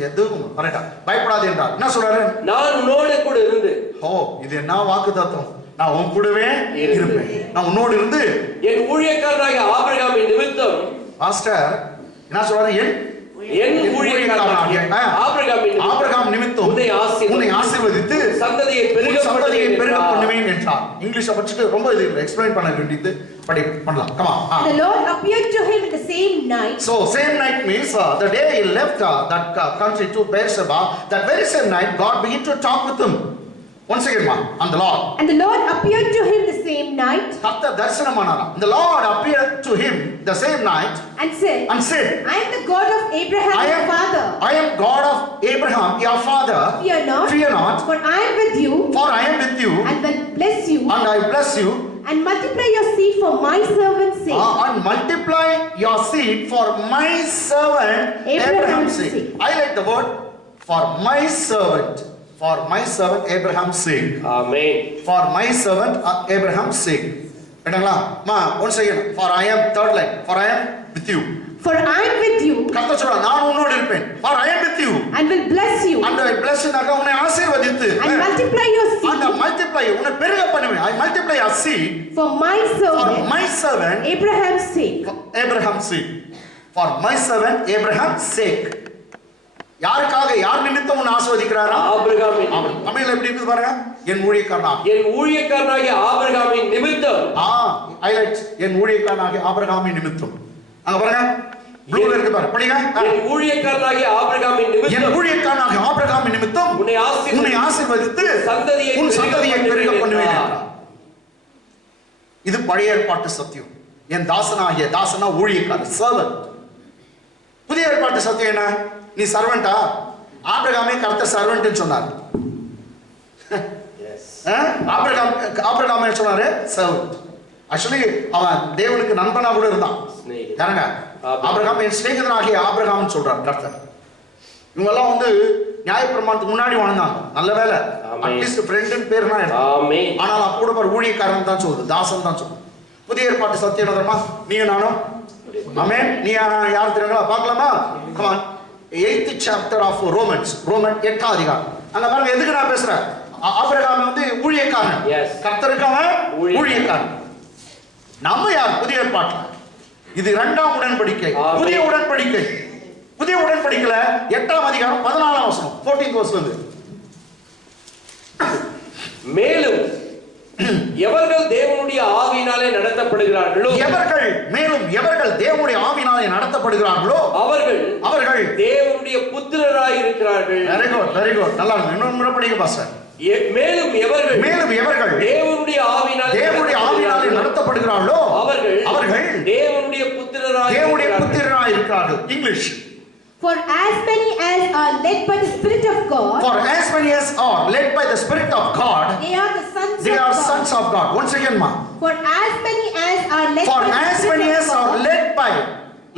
எதுவும் கரெக்ட்டா பயப்படாதே என்றார். என்ன சொல்றாரு? நான் உன்னோடு கூட இருந்து. ஓ, இது என்ன வாக்குத்தத்தம்? நான் உன் கூடவே இருப்பேன். நான் உன்னோடு இருந்து என் ஊழியக்காரனாகிய ஆபிரகாமின் நிமித்தம். பாஸ்டர் என்ன சொல்றாரு? என் ஊழியக்காரனாகிய ஆபிரகாம் நிமித்தம் உன்னை ஆசீர்வதித்து சந்ததியை பெருக பண்ணுவேன் என்றார். இங்கிலீஷ் படிச்சுட்டு ரொம்ப இது எக்ஸ்பிளைன் பண்ண வேண்டியது பண்ணலாம். Come on. The Lord appeared to him in the same night. So same night means the day he left that country to Beersheba, that very same night God began to talk with him. Once again, and the Lord appeared to him the same night. கர்த்தர் தரிசனமானாரா? The Lord appeared to him the same night and said, I am the God of Abraham your father. I am God of Abraham your father. Fear not, for I am with you. And will bless you. And I bless you. And multiply your seed for my servant's sake. And multiply your seed for my servant Abraham's sake. I like the word for my servant. For my servant Abraham's sake. Amen. For my servant Abraham's sake. கேட்டங்களா? மா once again. For I am, third line. For I am with you. For I am with you. கர்த்தர் சொல்றார் நான் உன்னோடு இருப்பேன். For I am with you. And will bless you. And I bless நாக உன்னை ஆசீர்வதித்து. And multiply your seed. And multiply உன்னை பெருக பண்ணுவேன். I multiply your seed. For my servant Abraham's sake. For Abraham's sake. For my servant Abraham's sake. யாருக்காக யார் நிமித்தம் உன்னை ஆசீர்வதிக்கிறாரா? ஆபிரகாமின். தமிழ்ல எப்படி இருக்கு பாருங்க. என் ஊழியக்காரனாகிய ஆபிரகாமின் நிமித்தம். ஹைலைட்ஸ் என் ஊழியக்காரனாகிய ஆபிரகாமின் நிமித்தம். அங்க பாருங்க. ப்ளூல இருக்கு பாருங்க. படிங்க. என் ஊழியக்காரனாகிய ஆபிரகாமின் நிமித்தம். என் ஊழியக்காரனாகிய ஆபிரகாமின் நிமித்தம் உன்னை ஆசீர்வதித்து உன் சந்ததியை பெருக பண்ணுவேன். இது பழைய ஏற்பாட்டு சத்தியம். என் தாசனா ஊழியக்காரன் சர்வன்ட். புதிய ஏற்பாட்டு சத்தியம் என்ன? நீ சர்வெண்டா? ஆபிரகாமே கர்த்தர் சர்வெண்ட்னு சொன்னார். ஆபிரகாமே சொன்னாரு சர்வெண்ட். ஆக்சுவலி அவன் தேவனுக்கு நண்பனா கூட இருந்தான். யாருங்க? ஆபிரகாம் என் சிநேகிதனாகிய ஆபிரகாம்னு சொல்றார் கர்த்தர். இவங்க எல்லாம் வந்து நியாயப்பிரமாணத்துக்கு முன்னாடி வாழ்ந்தாங்க. நல்ல வேலை அட்லீஸ்ட் ஃப்ரெண்டுன்னு பேர்னா. ஆனால் அப்போ கூட ஒரு ஊழியக்காரன் தான் சொல்லுது, தாசன் தான் சொல்லுது. புதிய ஏற்பாட்டு சத்தியம் என்னமா? நீங்க நானும் ஆமென். நீ யார் தெரியுங்களா? பார்க்கலாமா? come on 8th chapter of Romans. Roman 8ஆம் அதிகாரம். அங்க பாருங்க எதுக்கு நான் பேசுறேன். ஆபிரகாம் வந்து ஊழியக்காரன். கர்த்தருக்கு அவன் ஊழியக்காரன். நம்ம யார்? புதிய ஏற்பாட்டுல இது 2ஆம் உடன்படிக்கை. புதிய உடன்படிக்கை. புதிய உடன்படிக்கையில 8ஆம் அதிகாரம் 14ஆம் வசனம் 14th verse வந்து மேலும் எவர்கள் தேவனுடைய ஆவியினாலே நடத்தப்படுகிறார்களோ எவர்கள் தேவனுடைய ஆவியினாலே நடத்தப்படுகிறார்களோ அவர்கள் தேவனுடைய புத்திரராய் இருக்கிறார்கள். வெரி குட் நல்லா இருக்கு. இன்னொரு முறை படிங்க பாஸ்டர். மேலும் எவர்கள் தேவனுடைய ஆவியினாலே நடத்தப்படுகிறார்களோ அவர்கள் தேவனுடைய புத்திரராய் இருக்கிறார்கள். English. For as many as are led by the Spirit of God. For as many as are led by the Spirit of God. They are the sons they of are God. Sons of God. Once again ma. For as many as are led for by as the many Spirit as of God. are led by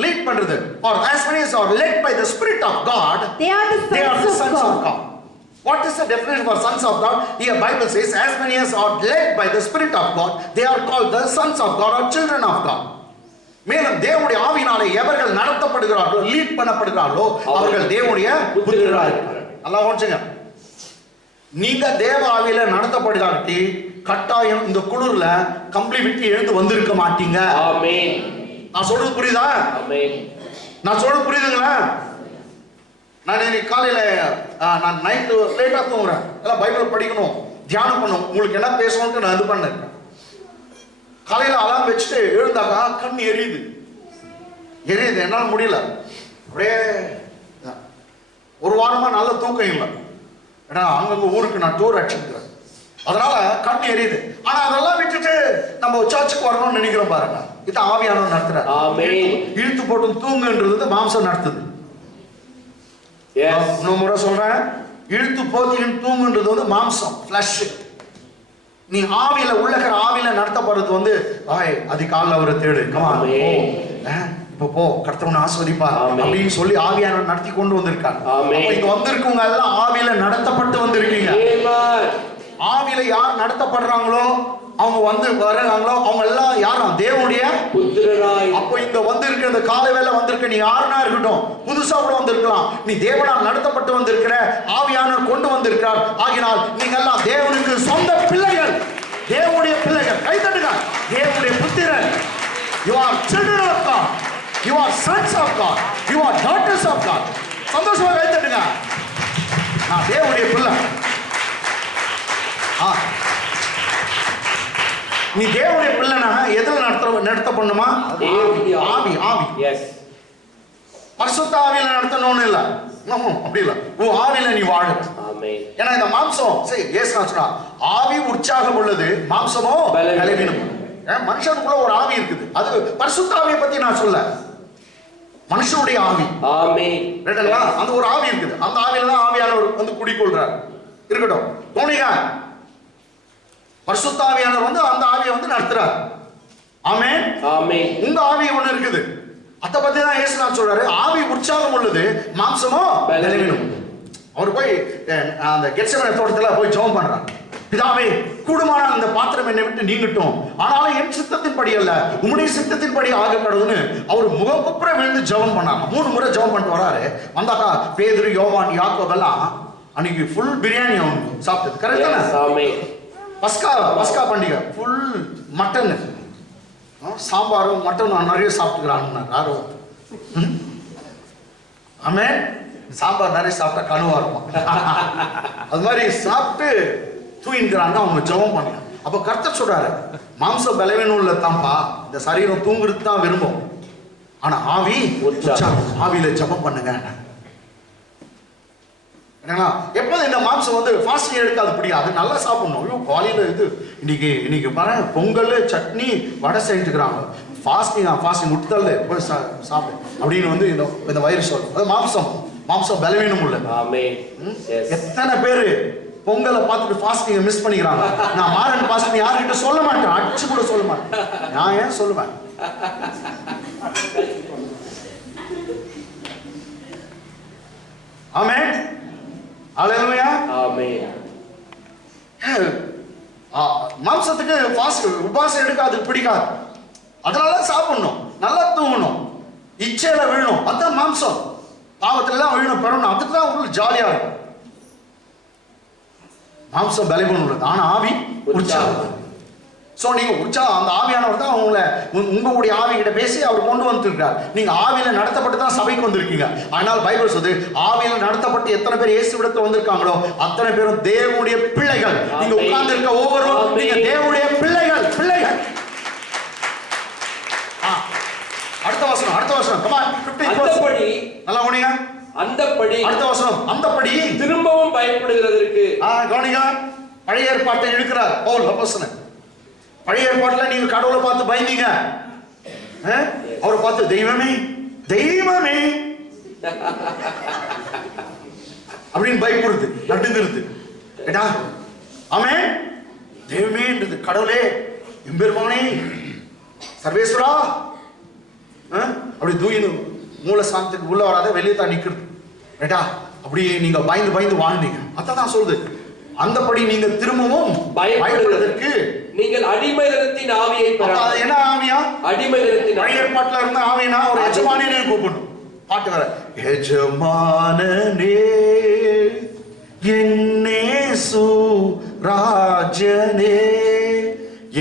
lead பண்றது. For as many as are led by the Spirit of God. They are the sons of God. What is the definition for sons of God? Here Bible says as many as are led by the Spirit of God, they are called the sons of God or children of God. மேலும் தேவனுடைய ஆவியினாலே எவர்கள் நடத்தப்படுகிறார்களோ lead பண்ணப்படுகிறார்களோ அவர்கள் தேவனுடைய புத்திரராய் இருக்கிறார்கள். நல்லா கவனிச்சுங்க. நீங்க தேவ ஆவியில நடத்தப்படுகாட்டி கட்டாயம் இந்த குளிர்ல கம்பளி விட்டு எழுந்து வந்திருக்க மாட்டீங்க. ஆமென். நான் சொல்றது புரியுதா? ஆமென். நான் சொல்றது புரியுதுங்களா? நான் இன்னைக்கு காலையில நான் நைட்டு லேட்டா தூங்குறேன். எல்லாம் பைபிள் படிக்கணும், தியானம் பண்ணணும். உங்களுக்கு என்ன பேசணும்னு நான் இது பண்ணேன். காலையில அலாம் வச்சுட்டு எழுந்தாக்கா கண் எரியுது என்னால முடியல. அப்படியே ஒரு வாரமா நல்ல தூக்கம் இல்லை. ஏன்னா அங்கங்க ஊருக்கு நான் டூர் அடிச்சுக்கிறேன். அதனால கண் எரியுது. ஆனா அதெல்லாம் விட்டுட்டு நம்ம சர்ச்சுக்கு வரணும்னு நினைக்கிறோம் பாருங்க. இது ஆவியானவர் நடத்துறாரு. இழுத்து போட்டு தூங்குன்றது மாம்சம் நடத்துது. இன்னொரு முறை சொல்றேன், இழுத்து போத்தின்னு தூங்குன்றது வந்து மாம்சம், ஃபிளஷ். நீ ஆவியில உள்ளக்கிற ஆவியில நடத்தப்படுறது வந்து அதிகாலையில் அவரை தேடு, கமான் இப்போ போ, கர்த்தவனை ஆஸ்வதிப்பா அப்படின்னு சொல்லி ஆவியானவர் நடத்தி கொண்டு வந்திருக்காரு. அப்ப இங்க வந்திருக்கவங்க எல்லாம் ஆவியில நடத்தப்பட்டு வந்திருக்கீங்க. ஆவியில யார் நடத்தப்படுறாங்களோ அவங்க வந்து வர்றாங்களோ அவங்க எல்லாம் யாரும் தேவனுடைய புத்திரராய். அப்போ இங்க வந்திருக்க இந்த காலை வேளை வந்திருக்க நீ யாருன்னா இருக்கட்டும், புதுசா கூட வந்திருக்கலாம், நீ தேவனால் நடத்தப்பட்டு வந்திருக்கிற, ஆவியானவர் கொண்டு வந்திருக்கிறார். ஆகினால் நீங்க எல்லாம் தேவனுக்கு சொந்த பிள்ளைகள், தேவனுடைய பிள்ளைகள். கை தட்டுங்க. தேவனுடைய புத்திரர். You are children of God. You are sons of God. You are daughters of God. சந்தோஷமா கை தட்டுங்க. நான் தேவனுடைய பிள்ளை. நீ தேவனுடைய பிள்ளைனா எதில் நடத்தப்படணுமா? ஆவி. எஸ். பரிசுத்த ஆவியில நடத்தணும்னு இல்ல, அப்படி இல்ல, உன் ஆவியில நீ வாழு. ஆமென். ஏன்னா இந்த மாம்சம் சரி இயேசு சொல்றா, ஆவி உற்சாகம் உள்ளது, மாம்சமோ பலவீனம். மனுஷனுக்குள்ள ஒரு ஆவி இருக்குது, அது பரிசுத்த ஆவியை பத்தி நான் சொல்ல, மனுஷனுடைய ஆவி. ஆமென். ரைட்டா? அந்த ஒரு ஆவி இருக்குது, அந்த ஆவியில தான் ஆவியானவர் வந்து குடிக்கொள்றார். இருக்கட்டும், தோணிங்க பரிசுத்த ஆவியானவர் வந்து அந்த ஆவியை வந்து நடத்துறார். ஆமென். ஆமென். உங்க ஆவி ஒண்ணு இருக்குது, அத பத்தி தான் இயேசு நான் சொல்றாரு, ஆவி உற்சாகம் உள்ளது, மாம்சமோ பலவீனம். அவர் போய் அந்த கெத்செமனே தோட்டத்துல போய் ஜெபம் பண்றார். பிதாவே கூடுமானால் இந்த பாத்திரம் என்னை விட்டு நீங்கட்டும், ஆனாலும் என் சித்தத்தின்படி அல்ல உம்முடைய சித்தத்தின்படி ஆக கடவுள்னு அவர் முகக்குப்புற விழுந்து ஜெபம் பண்ணாங்க. 3 முறை ஜெபம் பண்ணிட்டு வராரு. வந்தாக்கா பேதுரு, யோவான், யாக்கோபு எல்லாம் அன்னைக்கு ஃபுல் பிரியாணி அவங்க சாப்பிட்டது. கரெக்ட் தானே? பஸ்கா பண்டிகை ஃபுல் மட்டன், சாம்பாரும் மட்டன் நிறைய சாப்பிட்டுக்கிறாங்க யாரும். ஆமே, சாம்பார் நிறைய சாப்பிட்டா கணுவா இருக்கும். அது மாதிரி சாப்பிட்டு தூங்கிக்கிறாங்க அவங்க ஜெபம் பண்ண. அப்ப கர்த்தர் சொல்றாரு, மாம்ச பலவீனம் உள்ள தான்ப்பா, இந்த சரீரம் தூங்குறது தான் விரும்பும், ஆனா ஆவி ஆவியில ஜெபம் பண்ணுங்க. எப்போது இந்த மாம்சம் வந்து ஃபாஸ்டிங் எடுக்காது பிடிக்காது, நல்லா சாப்பிடணும். ஐயோ காலையில இது இன்னைக்கு பாருங்க பொங்கல் சட்னி வடை செஞ்சுக்கிறாங்க, ஃபாஸ்டிங் விட்டுதல்ல போய் சாப்பிடு அப்படின்னு வந்து இந்த வயிறு சொல்லும். அது மாம்சம் பலவீனம் உள்ள. எத்தனை பேரு பொங்கலை பார்த்துட்டு ஃபாஸ்டிங் மிஸ் பண்ணிக்கிறாங்க. நான் மாறன் ஃபாஸ்டிங் யாருக்கிட்ட சொல்ல மாட்டேன், அடிச்சு கூட சொல்ல மாட்டேன். நான் ஏன் சொல்லுவேன்? ஆமென், ஹல்லேலூயா, ஆமென். மாம்சத்துக்கு உபவாசம் எடுக்காது பிடிக்காது, அதனால சாப்பிடணும், நல்லா தூங்கணும், இச்சையில விழணும். அதான் மாம்சம், பாவத்துல எல்லாம் விழணும், பெறணும். அதுக்கு தான் உங்களுக்கு ஜாலியா இருக்கும். மாம்சம் பலவீனம் உள்ளது, ஆனா ஆவி உற்சாகம். சோ நீங்க அந்த ஆவியானவர் தான் உங்களுடைய ஆவி கிட்ட பேசி அவர் கொண்டு வந்துருக்கார். நீங்க ஆவியில நடத்தப்பட்டு தான் சபைக்கு வந்திருக்கீங்க. ஆனால் பைபிள் சொல்லுது, ஆவியில நடத்தப்பட்டு எத்தனை பேர் இயேசுவிடத்தில் வந்திருக்காங்களோ அத்தனை பேரும் தேவனுடைய பிள்ளைகள். நீங்க உட்கார்ந்து இருக்க ஒவ்வொருவரும் நீங்க தேவனுடைய பிள்ளைகள். அடுத்த வசனம் come on 15 நல்லா கவனிங்க. அந்தப்படி அடுத்த வசனம், அந்தப்படி திரும்பவும் பயப்படுகிறதற்கு. கவனிங்க, பழைய ஏற்பாட்டை இழுக்கிறார் பவுல் அப்போஸ்தலன். பழைய ஏற்பாட்டுல நீங்க கடவுளை பார்த்து பயந்தீங்க, அவரை பார்த்து தெய்வமே தெய்வமே அப்படின்னு பயப்படுது, நடுங்கிறது. ஏடா ஆமென், தெய்வமேன்றது கடவுளே, எம்பெருமானே, சர்வேஸ்வரா அப்படி தூயினு மூல சாந்தத்துக்கு உள்ள வராத வெளியே தான் நிக்கிறது. ரைட்டா? அப்படி நீங்க பயந்து வாழ்ந்தீங்க. அதான் சொல்லுது, அந்தபடி நீங்க திரும்பவும் பயப்படுவதற்கு நீங்கள் அடிமைதனத்தின் ஆவியை பெறலாம். அது என்ன ஆவியா? அடிமைதனத்தின். பழைய ஏற்பாட்டுல இருந்த ஆவினா ஒரு எஜமானனே கூப்பிடணும். பாட்டு வர, எஜமானனே என்னேசு ராஜனே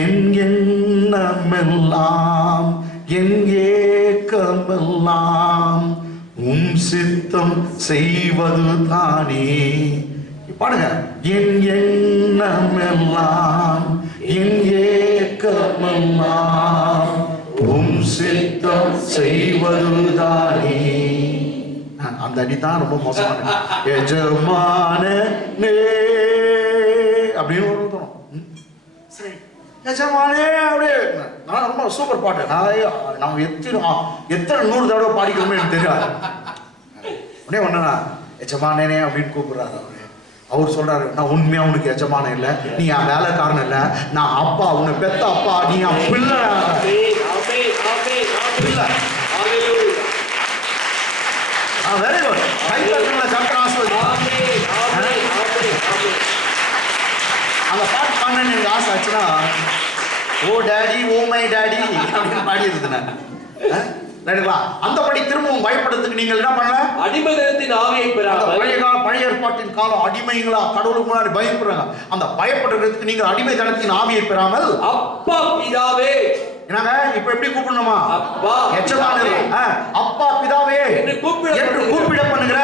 என் எண்ணமெல்லாம் என் ஏக்கமெல்லாம் உம் சித்தம் செய்வது தானே. பாடுங்க, என் எண்ணமெல்லாம் என் ஏக்கமெல்லாம் உம் சித்தம் செய்வதுதானே. அந்த அடி தான் ரொம்ப மோசமான. எஜமானனே அப்படின்னு ஒரு தோணும். சரி, எஜமானே அப்படியே நான் ரொம்ப சூப்பர் பாட்டு. நம்ம எத்தனை 100 தடவை பாடிக்கிறோமே எனக்கு தெரியாது. உடனே ஒன்னா எஜமானே அப்படின்னு கூப்பிடுறாரு. அவர் சொல்றாரு, நான் உண்மையா உனக்கு எஜமானம் இல்லை, நீ என் வேலைக்காரன் இல்லை, நான் அப்பா, உன்னை பெத்த அப்பா, நீ என் பிள்ளை. Very good. அந்த பாட்டு பாடினேன்னு எனக்கு ஆசை ஆச்சுன்னா, ஓ டேடி ஓ மை டேடி அப்படின்னு பாடி இருந்தேன். அந்தபடி திரும்பவும் பயப்படுறதுக்கு நீங்கள் என்ன பண்ணல? அடிமைதனத்தின் ஆவியை பெறாமல். பழைய ஏற்பாட்டின் காலம் அடிமைகளா கடவுளுக்கு முன்னாடி பயப்படுறாங்க. அந்த பயப்படுறதுக்கு நீங்கள் அடிமைதனத்தின் ஆவியை பெறாமல் அப்பா பிதாவே. என்னங்க இப்ப எப்படி கூப்பிடணுமா? அப்பா எஜமானரே, அப்பா பிதாவே என்று கூப்பிட பண்ணுகிற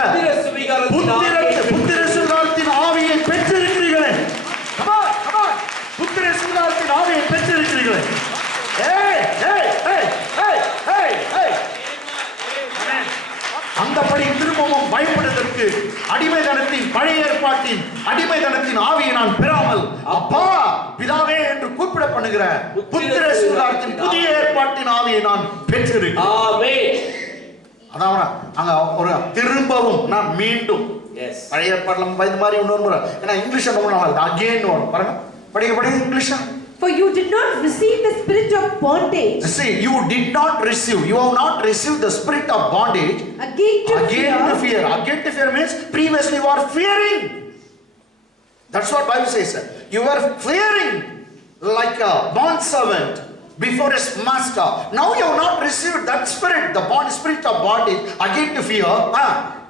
புத்திர சுகாரத்தின் ஆவியை பெற்றிருக்கிறீர்களே. புத்திர சுகாரத்தின் ஆவியை பெற்றிருக்கிறீர்களே. அந்தபடி திரும்பவும் பயப்படுவதற்கு அடிமைதனத்தின் பழைய ஏற்பாட்டின் அடிமைதனத்தின் ஆவியை நான் பெறாமல் அப்பா பிதாவே என்று கூப்பிட பண்ணுகிற புத்திர சுகாரத்தின் புதிய ஏற்பாட்டின் ஆவியை நான் பெற்றிருக்கிறேன். அதான் அங்க ஒரு திரும்பவும் நான் மீண்டும் பழைய ஏற்பாட்டில் இந்த மாதிரி இன்னொரு முறை, ஏன்னா இங்கிலீஷ் அகெயின் வரும் பாருங்க, படிக்க English. For you did not receive the spirit of bondage. See, you have not received the spirit of bondage again to fear. Again to fear means previously you are fearing. That's what Bible says. You are fearing like a bond servant before his master. Now you have not received that spirit, the bond spirit of bondage, again to fear.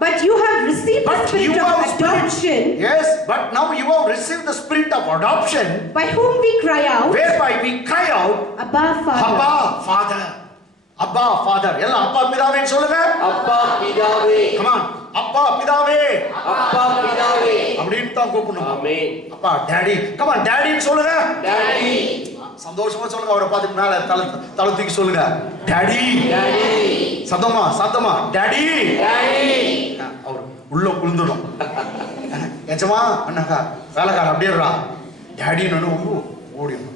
But you have received the spirit of adoption. Yes, but now you have received the spirit of adoption, by whom we cry out, whereby we cry out, Abba, Father. Abba, Father. Abba, Father. Ella Abba Pidave சொல்லுங்க. அப்பா பிதாவே. Come on. Abba Pidave. அப்பா பிதாவே. அப்படினு தான் கூப்பிடணும். ஆமென். அப்பா daddy. Come on, daddy சொல்லுங்க. டாடி. சந்தோஷமா சொல்லுங்க. அவரை பார்த்து மேல தலை தூக்கி சொல்லுங்க. டாடி. டாடி. சத்தமா டாடி. டாடி. அவர் உள்ள குளிந்துடும். எஜமா அண்ணா வேலைக்காரன் அப்படியே இருக்கா. டாடின்னு ஓடிடும்.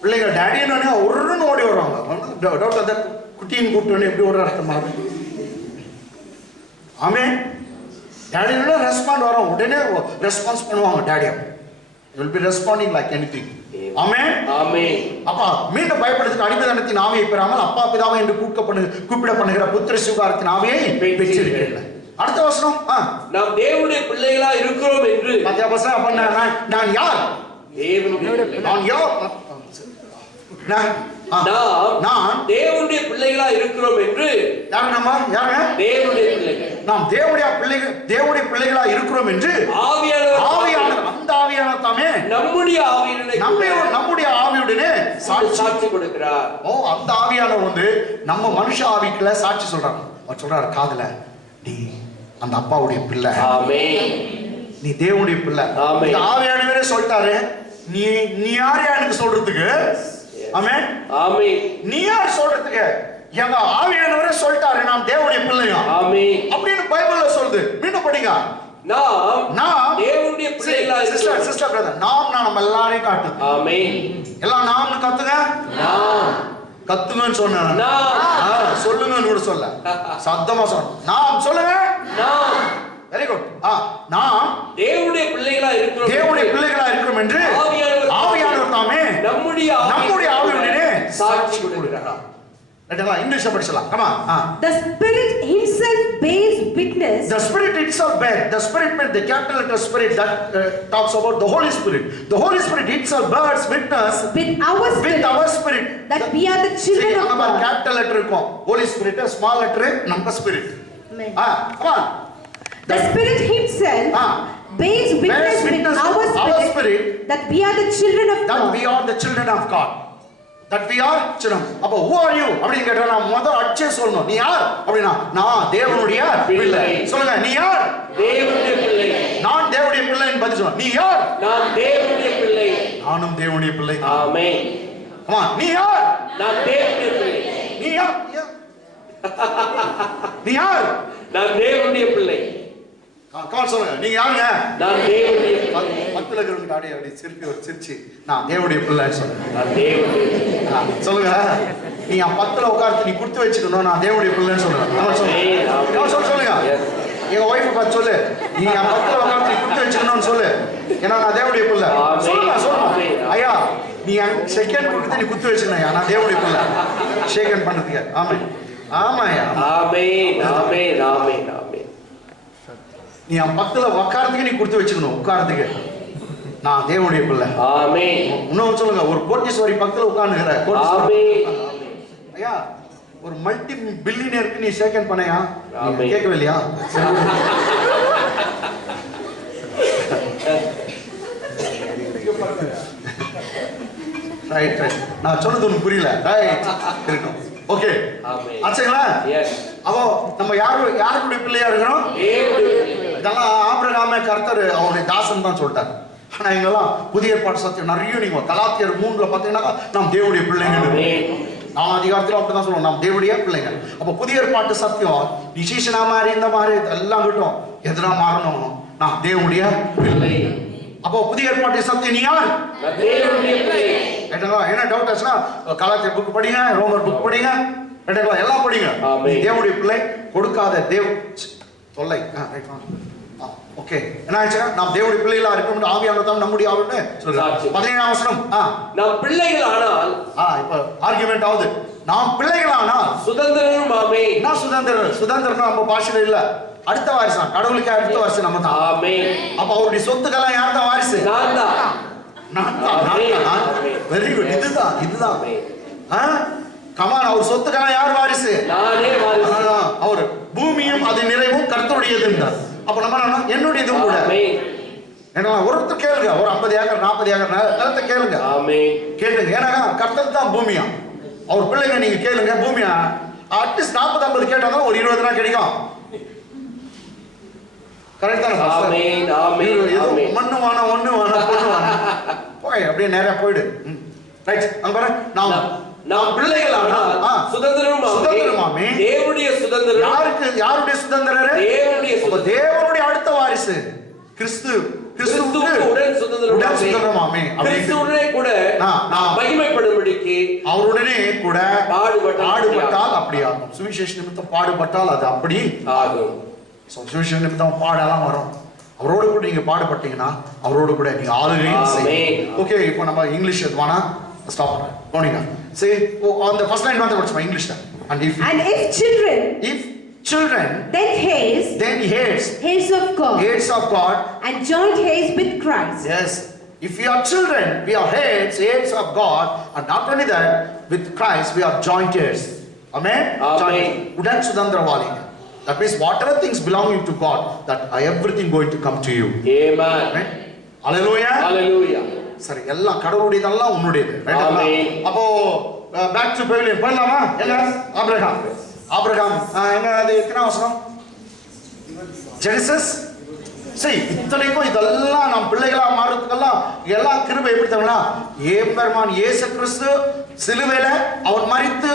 பிள்ளைங்க டாடின்னு ஒருன்னு ஓடி வருவாங்க. டவுட் அந்த குட்டின்னு கூப்பிட்டு எப்படி ஓடுற அர்த்தமா? ஆமே டாடியோட ரெஸ்பாண்ட் வரும். உடனே ரெஸ்பான்ஸ் பண்ணுவாங்க. டாடியா will be responding like anything. ஆமென் ஆமென். அப்பா மீண்டும் பயப்படுறதுக்கு அடிமைத்தனத்தின் ஆவியை பெறாமல் அப்பா பிதாவை என்று கூப்பிட பண்ணுகிற புத்திர சுகாரத்தின் ஆவியை பெற்றிருக்கிறீர்கள். அடுத்த வசனம் நாம் தேவனுடைய பிள்ளைகளா இருக்கிறோம் என்று. மத்திய வசனம் பண்ண நான் யார்? தேவனுடைய நான் யார்? நாம் தேவனுடைய பிள்ளைகளா இருக்கிறோம் என்று. யாருங்க? தேவனுடைய பிள்ளைகள். நாம் தேவனுடைய பிள்ளைகளா இருக்கிறோம் என்று ஆவியானவர் அந்த ஆவியானவர் தாமே நம்முடைய ஆவியுடனே சாட்சி கொடுக்கிறார். அந்த ஆவியானவர் வந்து நம்ம மனுஷ ஆவிக்குள்ள சாட்சி சொல்றாங்க. அவர் சொல்றாரு காதுல, நீ அந்த அப்பாவுடைய பிள்ளை. ஆமென். நீ தேவனுடைய பிள்ளை. இந்த ஆவியானவரே சொல்லிட்டாரு. நீ யார் எனக்கு சொல்றதுக்கு? ஆமென் ஆமென். நீ யார் சொல்றதுக்கு? எங்க ஆவியானவரே சொல்லிட்டாரு நாம் தேவனுடைய பிள்ளையா. ஆமென் அப்படின்னு பைபிள்ல சொல்லுது. மீண்டும் படிங்க. நாம் தேவனுடைய பிள்ளைகளா இருக்கோம். சிஸ்டர் பிரதர் நாம் நம்ம எல்லாரையும் காட்டு. ஆமென். எல்லாம் நாம்னு கத்துங்க. நாம் கத்துங்கன்னு சொன்னா சொல்லுங்கன்னு கூட சொல்ல. சத்தமா சொல்ல. நாம் சொல்லுங்க. நாம். Very good. நாம் தேவனுடைய பிள்ளைகளா இருக்கிறோம் என்று ஆவியானவர் தாமே நம்முடைய ஆவியுடனே சாட்சி கொடுக்கிறார். இங்கிலீஷ்ல படிச்சலாம். Come on. The Spirit Himself bears witness. The Spirit itself bears. The Spirit means the capital letter Spirit that talks about the Holy Spirit. The Holy Spirit itself bears witness with our spirit that we are the children of God. Capital letter இருக்கும். Holy Spirit, small letter நம்ம spirit. Come on. The Spirit Himself bears witness with our spirit that we are the children of God. That we are the children of God. That we are children. அப்ப who are you அப்படி கேட்டா நான் முதல்ல அடிச்சே சொல்லணும். நீ யார் அப்படினா நான் தேவனுடைய பிள்ளை. சொல்லுங்க நீ யார்? தேவனுடைய பிள்ளை. நான் தேவனுடைய பிள்ளைன்னு பதில் சொல்லுங்க. நீ யார்? நான் தேவனுடைய பிள்ளை. நானும் தேவனுடைய பிள்ளை. ஆமென். அம்மா நீ யார்? நான் தேவனுடைய பிள்ளை. நீ யார்? நீ யார்? நான் தேவனுடைய பிள்ளை. கால் சொல்லுங்க. நீங்க யாருங்க? நான் தேவனுடைய பக்கத்துல இருக்கிறவங்க டாடி அப்படி சிரிச்சு நான் தேவனுடைய பிள்ளைன்னு சொல்லுங்க. நான் தேவனுடைய சொல்லுங்க. நீ பக்கத்துல உட்கார்ந்து நீ குடுத்து வச்சுக்கணும். நான் தேவனுடைய பிள்ளைன்னு சொல்லுங்க. சொல்லுங்க. எங்க ஒய்ஃப் பார்த்து சொல்லு. நீ பக்கத்துல உட்கார்ந்து நீ குடுத்து வச்சுக்கணும்னு சொல்லு. ஏன்னா நான் தேவனுடைய பிள்ளை. சொல்லுங்க. ஐயா நீ செகண்ட் கொடுத்து நீ குத்து வச்சுக்கணும். நான் தேவனுடைய பிள்ளை. ஷேக்கன் பண்றதுக்கு. ஆமென். ஆமாயா. ஆமென். ஆமென். ஆமென். ஆமென். நீ பக்கத்துல உட்கார்றதுக்கு நீ கொடுத்து வச்சுக்கணும். உட்கார்றதுக்கு நான் தேவனுடைய பிள்ளை. ஆமென். இன்னும் சொல்லுங்க. ஒரு கோட்டீஸ்வரி பக்கத்துல உட்கார்ந்துக்கிற. ஆமென். ஐயா ஒரு மல்டி பில்லியனருக்கு நீ ஷேக்கன் பண்ணையா? கேட்கவே இல்லையா? Right right. நான் சொன்னது உனக்கு புரியல. ரைட் இருக்கட்டும். ஓகே ஆச்சுங்களா? அப்போ நம்ம யாருடைய பிள்ளையா இருக்கிறோம்? இதெல்லாம் ஆபிரகாமே கர்த்தர் அவருடைய தாசன் தான் சொல்லிட்டார். ஆனா எங்கெல்லாம் புதிய ஏற்பாடு சத்தியம் நிறைய நீங்க கலாத்தியர் 3ல பாத்தீங்கன்னா நாம் தேவனுடைய பிள்ளைங்க. நாம் அதிகாரத்தில் அப்படிதான் சொல்லுவோம். நாம் தேவனுடைய பிள்ளைங்க. அப்ப புதிய ஏற்பாட்டு சத்தியம் விசேஷனா மாதிரி இந்த மாதிரி எல்லாம் கிட்டும் எதுனா மாறணும். நாம் தேவனுடைய பிள்ளை. அப்போ புதிய ஏற்பாட்டு சத்தியம் நீ யார்? என்ன டவுட் ஆச்சுன்னா கலாத்தியர் புக் படிங்க, ரோமர் புக் படிங்க, எல்லாம் படிங்க. தேவனுடைய பிள்ளை கொடுக்காத தேவ தொல்லை. ஓகே என்ன ஆச்சுன்னா நாம் தேவனுடைய பிள்ளைகளா இருக்கணும். ஆவியானவர் தான் நம்முடைய ஆவின்னு சொல்றாரு. 17ஆம் வசனம். நாம் பிள்ளைகள் ஆனால் இப்ப ஆர்குமெண்ட் ஆகுது. நாம் பிள்ளைகளானால் சுதந்திரரும் ஆமென். நான் சுதந்திரம் நம்ம பாஷையில இல்ல, அடுத்த வாரிசு தான். கடவுளுக்கு அடுத்த வாரிசு நம்ம தான். ஆமென். அப்ப அவருடைய சொத்துக்கெல்லாம் யார் தான் வாரிசு? நான் தான். Very good. இதுதான் கமான். அவர் சொத்துக்கெல்லாம் யார் வாரிசு? நானே வாரிசு. அவர் பூமியும் அது நிறைவும் கர்த்தருடையது. அப்ப நம்ம என்னுடையதும் கூட. ஏன்னா ஒருத்தர் கேளுங்க, ஒரு 50 ஏக்கர் 40 ஏக்கர் நிலத்தை கேளுங்க. கேளுங்க. ஏன்னா கர்த்தர் தான் பூமியா. அவர் பிள்ளைங்க நீங்க கேளுங்க, பூமியா அட்லீஸ்ட் 40-50 கேட்டாதான் ஒரு 20 நாள் கிடைக்கும். கரெக்ட் தானே? மண்ணு வானம் ஒண்ணு வானம் பொண்ணு வானம் போய் அப்படியே நேரா போயிடு. ரைட். அங்க பாரு, நாம் பிள்ளைகளானா சுதந்திரமாமே. தேவனுடைய சுதந்திரம். யாருடைய சுதந்திரர்? தேவனுடைய அடுத்த வாரிசு கிறிஸ்துவுடன் சுதந்திரமாமே. கிறிஸ்துவுடனே கூட மகிமைப்படும்படிக்கு அவருடனே கூட பாடுபட்டால் அப்படி ஆகும். சுவிசேஷ நிமித்தம் பாடுபட்டால் அது அப்படி ஆகும். சுவிசேஷ நிமித்தம் பாடலாம் வரும். அவரோடு கூட நீங்க பாடுபட்டீங்கன்னா அவரோடு கூட நீங்க ஆளுகையும் செய்யும். ஓகே, இப்போ நம்ம இங்கிலீஷ் எதுவானா ஸ்டாப் பண்ண போனீங்க. See, on the first line வந்து படிச்சோம் இங்கிலீஷ்ல. And if children then heirs of God and joint heirs with Christ. Yes, if we are children, we are heirs of God, and not only that, with Christ we are joint heirs. Amen. உடன் சுதந்திரவாளிகள். That means whatever things belonging to God, that everything going to come to you. Amen. Hallelujah. Hallelujah. சரி, எல்லாம் கடவுளுடையதெல்லாம் உன்னுடையது. அப்போ back to pavilion பண்ணலாமா? என்ன Abraham எங்க அது எத்தனை வசனம்? ஜெனசிஸ். சரி, இத்தனைக்கும் இதெல்லாம் நம் பிள்ளைகளா மாறுறதுக்கெல்லாம் எல்லாம் கிருபை எப்படி தரலாம்? ஏம்பெருமான் இயேசு கிறிஸ்து சிலுவையில அவர் மரித்து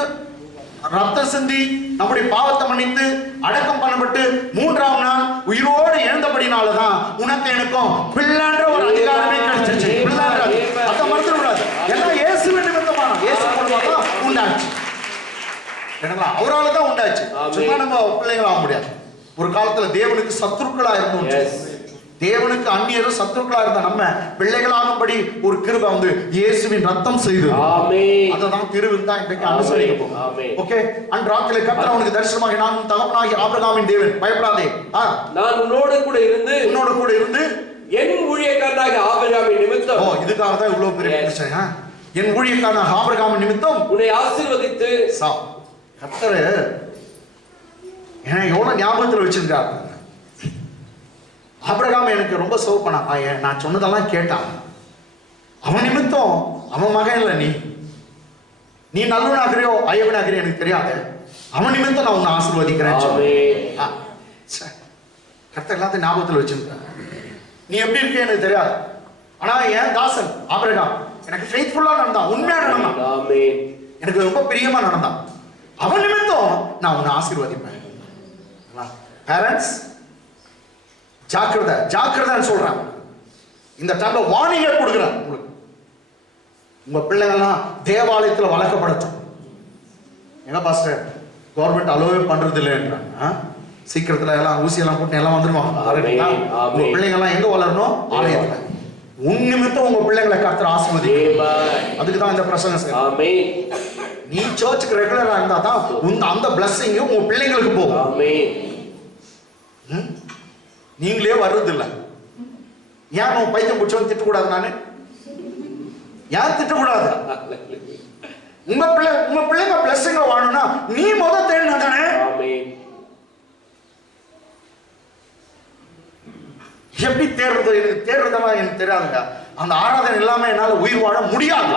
ரத்தம் சிந்தி நம்முடைய பாவத்தை மன்னித்து அடக்கம் பண்ணப்பட்டு 3ஆம் நாள் உயிரோடு எழுந்தபடினாலதான் உனக்கு எனக்கும் பிள்ளைன்ற ஒரு அதிகாரமே கிடைச்சிச்சு. பிள்ளைன்ற அதை மறந்துட கூடாது. எல்லாம் இயேசுவின் நிமித்தமான இயேசு மூலமா உண்டாச்சு. அவரால் தான் உண்டாச்சு. சும்மா நம்ம பிள்ளைகள் ஆக முடியாது. ஒரு காலத்துல தேவனுக்கு சத்துருக்களா இருந்தோம். தேவனுக்கு அந்நியரும் சத்துருக்களா இருந்த நம்ம பிள்ளைகளாகும்படி ஒரு கிருபை வந்து இயேசுவின் ரத்தம் செய்து. அததான் கிருபைன்னு தான் இன்றைக்கு அனுசரிப்போம். ஓகே. அன்று ராத்திரிலே கர்த்தர் அவனுக்கு தரிசனமாகி, நான் தகப்பனாகிய ஆபிரகாமின் தேவன், பயப்படாதே, நான் உன்னோடு கூட இருந்து என் ஊழியக்காரனாகிய ஆபிரகாமின் நிமித்தம். இதுக்காக தான் இவ்வளவு பெரிய பிரச்சனை. என் ஊழியக்காரனாகிய ஆபிரகாமின் நிமித்தம் உன்னை ஆசீர்வதித்து. கர்த்தர் என்ன எவ்வளவு ஞாபகத்தில் வச்சிருக்காரு. ஆபிரகாம் எனக்கு ரொம்ப சர்வ் பண்ணான். நான் சொன்னதெல்லாம் கேட்டான். அவன் நிமித்தம் அவன் மகன் இல்ல, நீ நல்லவனாகிறியோ ஐயவனாகிறியோ எனக்கு தெரியாது. அவன் நிமித்தம் நான் உன்னை ஆசீர்வதிக்கிறேன். கர்த்தர் எல்லாத்தையும் ஞாபகத்தில் வச்சிருக்கேன். நீ எப்படி இருக்க எனக்கு தெரியாது. ஆனா என் தாசன் ஆபிரகாம் எனக்கு ஃபெய்த்ஃபுல்லா நடந்தான், உண்மையா நடந்தான், எனக்கு ரொம்ப பிரியமா நடந்தான். அவன் நிமித்தம் நான் உன்னை ஆசீர்வதிப்பேன். பேரண்ட்ஸ் ஜாக்கிரதைன்னு சொல்றான். இந்த டைம்ல வார்னிங்க கொடுக்குறேன் உங்களுக்கு. உங்க பிள்ளைங்கள்லாம் தேவாலயத்துல வளர்க்கப்படட்டும். எங்க பாஸ்டர் கவர்மெண்ட் அலோவே பண்றது இல்லைன்றாங்க. சீக்கிரத்துல எல்லாம் ஊசியெல்லாம் போட்டு எல்லாம் வந்துருவாங்க. உங்க பிள்ளைங்க எல்லாம் எங்க வளரணும்? ஆலயத்துல. உன் நிமித்தம் உங்க பிள்ளைங்களை கர்த்தர் ஆசீர்வதிப்பார். அதுக்கு தான் இந்த பிரசங்கம். நீ சர்ச்சுக்கு ரெகுலரா இருந்தா தான் அந்த பிளஸிங் உங்க பிள்ளைங்களுக்கு போகும். நீங்களே வர்றது இல்ல. ஏன் உன் பைத்தியம் பிடிச்சவன் திட்டக்கூடாது? நானு ஏன் திட்டக்கூடாது? உங்க பிள்ளைங்க பிளஸிங்க வாழணும்னா நீ முதல் தேடினா தானே. எப்படி தேடுறதெல்லாம் எனக்கு தெரியாதுங்க. அந்த ஆராதனை இல்லாம என்னால உயிர் வாழ முடியாது.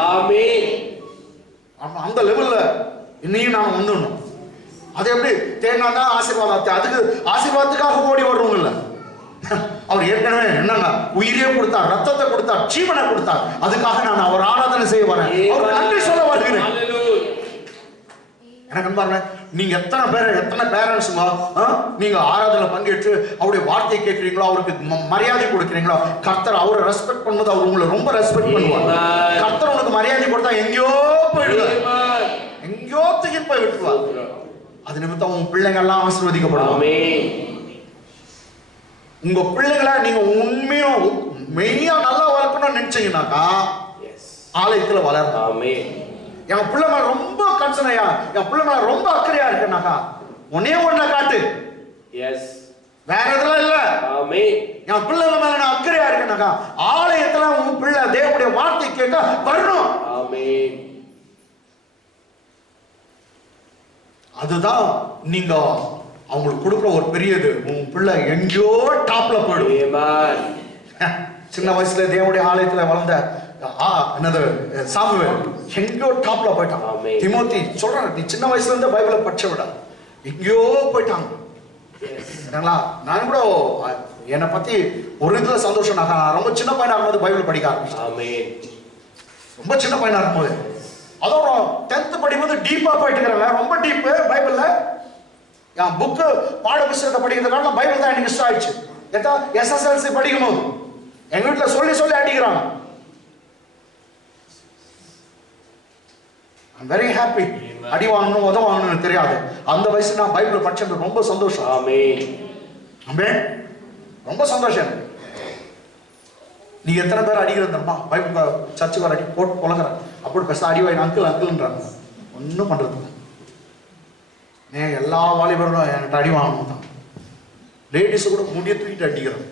அந்த லெவல்ல இன்னையும் நான் வந்துடணும். அது எப்படி தேடினா தான் ஆசீர்வாதம். அதுக்கு ஆசீர்வாதத்துக்காக ஓடி வருவோம் இல்ல. அவர் ஏற்கனவே என்னன்னா உயிரே கொடுத்தார், ரத்தத்தை கொடுத்தார், ஜீவனை கொடுத்தார். அதுக்காக நான் அவர் ஆராதனை செய்ய வரேன், அவருக்கு நன்றி சொல்ல வருகிறேன். எனக்கு பாருங்க, நீங்க எத்தனை பேரண்ட்ஸுங்க நீங்க ஆராதனை பங்கேற்று அவருடைய வார்த்தையை கேட்கிறீங்களோ, அவருக்கு மரியாதை கொடுக்கிறீங்களோ, கர்த்தர் அவரை ரெஸ்பெக்ட் பண்ணும்போது அவர் உங்களை ரொம்ப ரெஸ்பெக்ட் பண்ணுவார். கர்த்தர் உனக்கு மரியாதை கொடுத்தா எங்கேயோ போயிடுவார், எங்கேயோ தூக்கிட்டு போய் விட்டுருவார். அது நிமித்தம் உங்க பிள்ளைங்க எல்லாம் ஆசீர்வதிக்கப்படுவாங்க. உங்க பிள்ளைகளை நீங்க உண்மையும் மெய்யா நல்லா வளர்க்கணும்னு நினைச்சீங்கன்னாக்கா ஆலயத்துல வளரணும். என் பிள்ளை மேல ரொம்ப கன்சர்னையா, என் பிள்ளை மேல ரொம்ப அக்கறையா இருக்குனாக்கா ஒன்னே ஒண்ண காட்டு. எஸ், வேற எதுவும் இல்ல. ஆமென். என் பிள்ளை மேல நான் அக்கறையா இருக்கேனாக்கா ஆலயத்துல உன் பிள்ளை தேவனுடைய வார்த்தை கேட்க வரணும். ஆமென். அதுதான் நீங்க அவங்களுக்கு கொடுக்குற ஒரு பெரியது. உன் பிள்ளை எங்கேயோ டாப்ல போயிடும். ஆமென். சின்ன வயசுல தேவனுடைய ஆலயத்துல வளர்ந்த என்னது சாமுவேல் எங்கேயோ டாப்ல போயிட்டான். ஆமென். திமோத்தி சொல்றான், நீ சின்ன வயசுல இருந்து பைபிளை படிச்ச விட எங்கேயோ போயிட்டாங்க. நான் கூட என்னை பத்தி ஒரு இதுல சந்தோஷம். நான் ரொம்ப சின்ன பையனா இருக்கும்போது பைபிள் படிக்க ஆரம்பிச்சேன். ரொம்ப சின்ன பையனா இருக்கும்போது, அதோட 10th படிக்கும்போது டீப்பா போயிட்டு இருக்கிறேன். ரொம்ப டீப்பு பைபிள்ல. என் புக்கு பாட புத்தகத்தை படிக்கிறதுனால பைபிள் தான் எனக்கு இஷ்டம் ஆயிடுச்சு. SSLC படிக்கும் போது எங்க வீட்டுல சொல்லி சொல்லி அடிக்கிறாங்க. I'm very happy. அடி வாங்கணும் உத வாங்கணும்னு தெரியாது. அந்த வயசுல நான் பைபிள் படிச்சது ரொம்ப சந்தோஷம். ஆமென். ஆமென். ரொம்ப சந்தோஷம். நீ எத்தனை பேர் அடிக்கிறதம்மா பைபிள் சர்ச்சுக்கு வர அடி போட்டு பொழங்குற அப்படி பேச அடி வாங்கி அங்கிள் அங்கிள்ன்றாங்க. ஒன்றும் பண்றது இல்லை. எல்லா வாலிபர்களும் என்கிட்ட அடி வாங்கணும் தான். லேடிஸ் கூட முடிய தூக்கிட்டு அடிக்கிறோம்.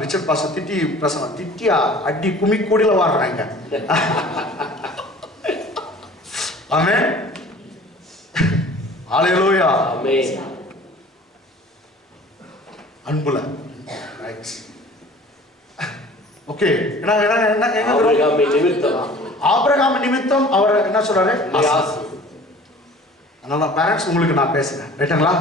ரிச்சர்ட் பாஸ்டர் திட்டி பிரசனம் திட்டியா அடி குமி கூடியில வாடுறாங்க. ஆமென். ஹல்லேலூயா. ஆமென். அன்புல ரைட். ஓகே. ஆபிரகாம் நிமித்தம் அவர் என்ன சொல்றாரு? அதனால பேரண்ட்ஸ் உங்களுக்கு நான் பேசுறேன் ரைட்டுங்களா?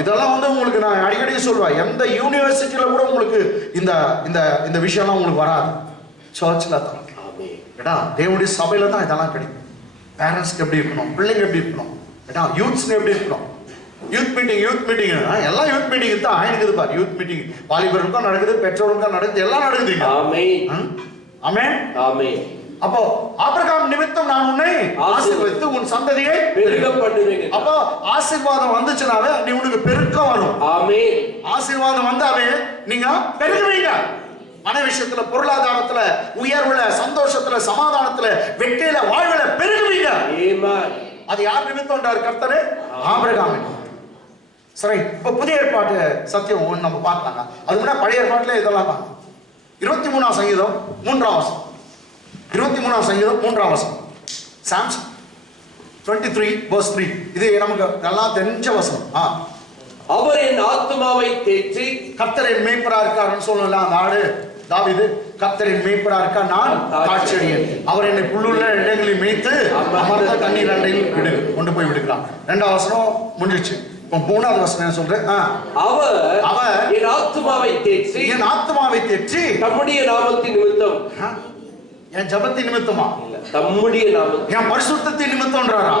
இதெல்லாம் வந்து உங்களுக்கு நான் அடிக்கடி சொல்லுவேன். எந்த யூனிவர்சிட்டியில கூட உங்களுக்கு இந்த இந்த இந்த விஷயம்லாம் உங்களுக்கு வராது. சர்ச்சில் தான் ஏடா தேவனுடைய சபையில தான் இதெல்லாம் கிடைக்கும். பேரண்ட்ஸ்க்கு எப்படி இருக்கணும், பிள்ளைங்க எப்படி இருக்கணும், ஏடா யூத்ஸ்க்கு எப்படி இருக்கணும். யூத் மீட்டிங் எல்லாம் யூத் மீட்டிங் தான் இருக்குது பாரு. யூத் மீட்டிங் வாலிபருக்கும் நடக்குது, பெற்றோருக்கும் நடக்குது, எல்லாம் நடக்குது. ஆமென். ஆமென். ஆமென். அப்போ ஆபிரகாம் நிமித்தம் நான் உன்னை ஆசீர்வதித்து உன் சந்ததியை பெருக பண்ணுவேன். அப்போ ஆசீர்வாதம் வந்துச்சுனாவே நீ உனக்கு பெருக்கம் வரும். ஆமென். ஆசீர்வாதம் வந்தாவே நீங்க பெருகுவீங்க. மன விஷயத்துல, பொருளாதாரத்துல, உயர்வுல, சந்தோஷத்துல, சமாதானத்துல, வெற்றியில, வாழ்வுல பெருகுவீங்க. ஆமென். அது யார் நிமித்தம்ன்றார் கர்த்தர்? ஆபிரகாம். சரி, இப்ப புதிய ஏற்பாட்டு சத்தியம் நம்ம பார்த்தாங்க. அது முன்னாடி பழைய ஏற்பாட்டுல இதெல்லாம் 23ஆம் சங்கீதம் 3ஆம் வசனம். 23ஆம் சங்கீதம் 3ஆம் வசனம். Psalms 23 verse 3. இது நமக்கு நல்லா தெரிஞ்ச வசனம். அவர் என் ஆத்துமாவை தேற்றி கர்த்தரின் மேய்ப்பரா இருக்காருன்னு சொல்லலாம். அந்த ஆடு தாவீது கர்த்தரின் மேய்ப்பரா இருக்கா, நான் காட்சியடியேன். அவர் என்னை புல்லுள்ள இடங்களில் மேய்த்து அமர்ந்த தண்ணீர் அண்டையில் கொண்டு போய் விடுகிறார். 2ஆம் வசனம் முடிஞ்சிச்சு. இப்போ 3ஆவது வசனம் என்ன சொல்றேன்? அவர் என் ஆத்துமாவை தேற்றி தம்முடைய நாமத்தின் நிமித்தம், என் ஜபத்தின் நிமித்தமா இல்ல, தம்முடைய நாமத்தின், என் பரிசுத்தத்தின் நிமித்தம்ன்றாரா?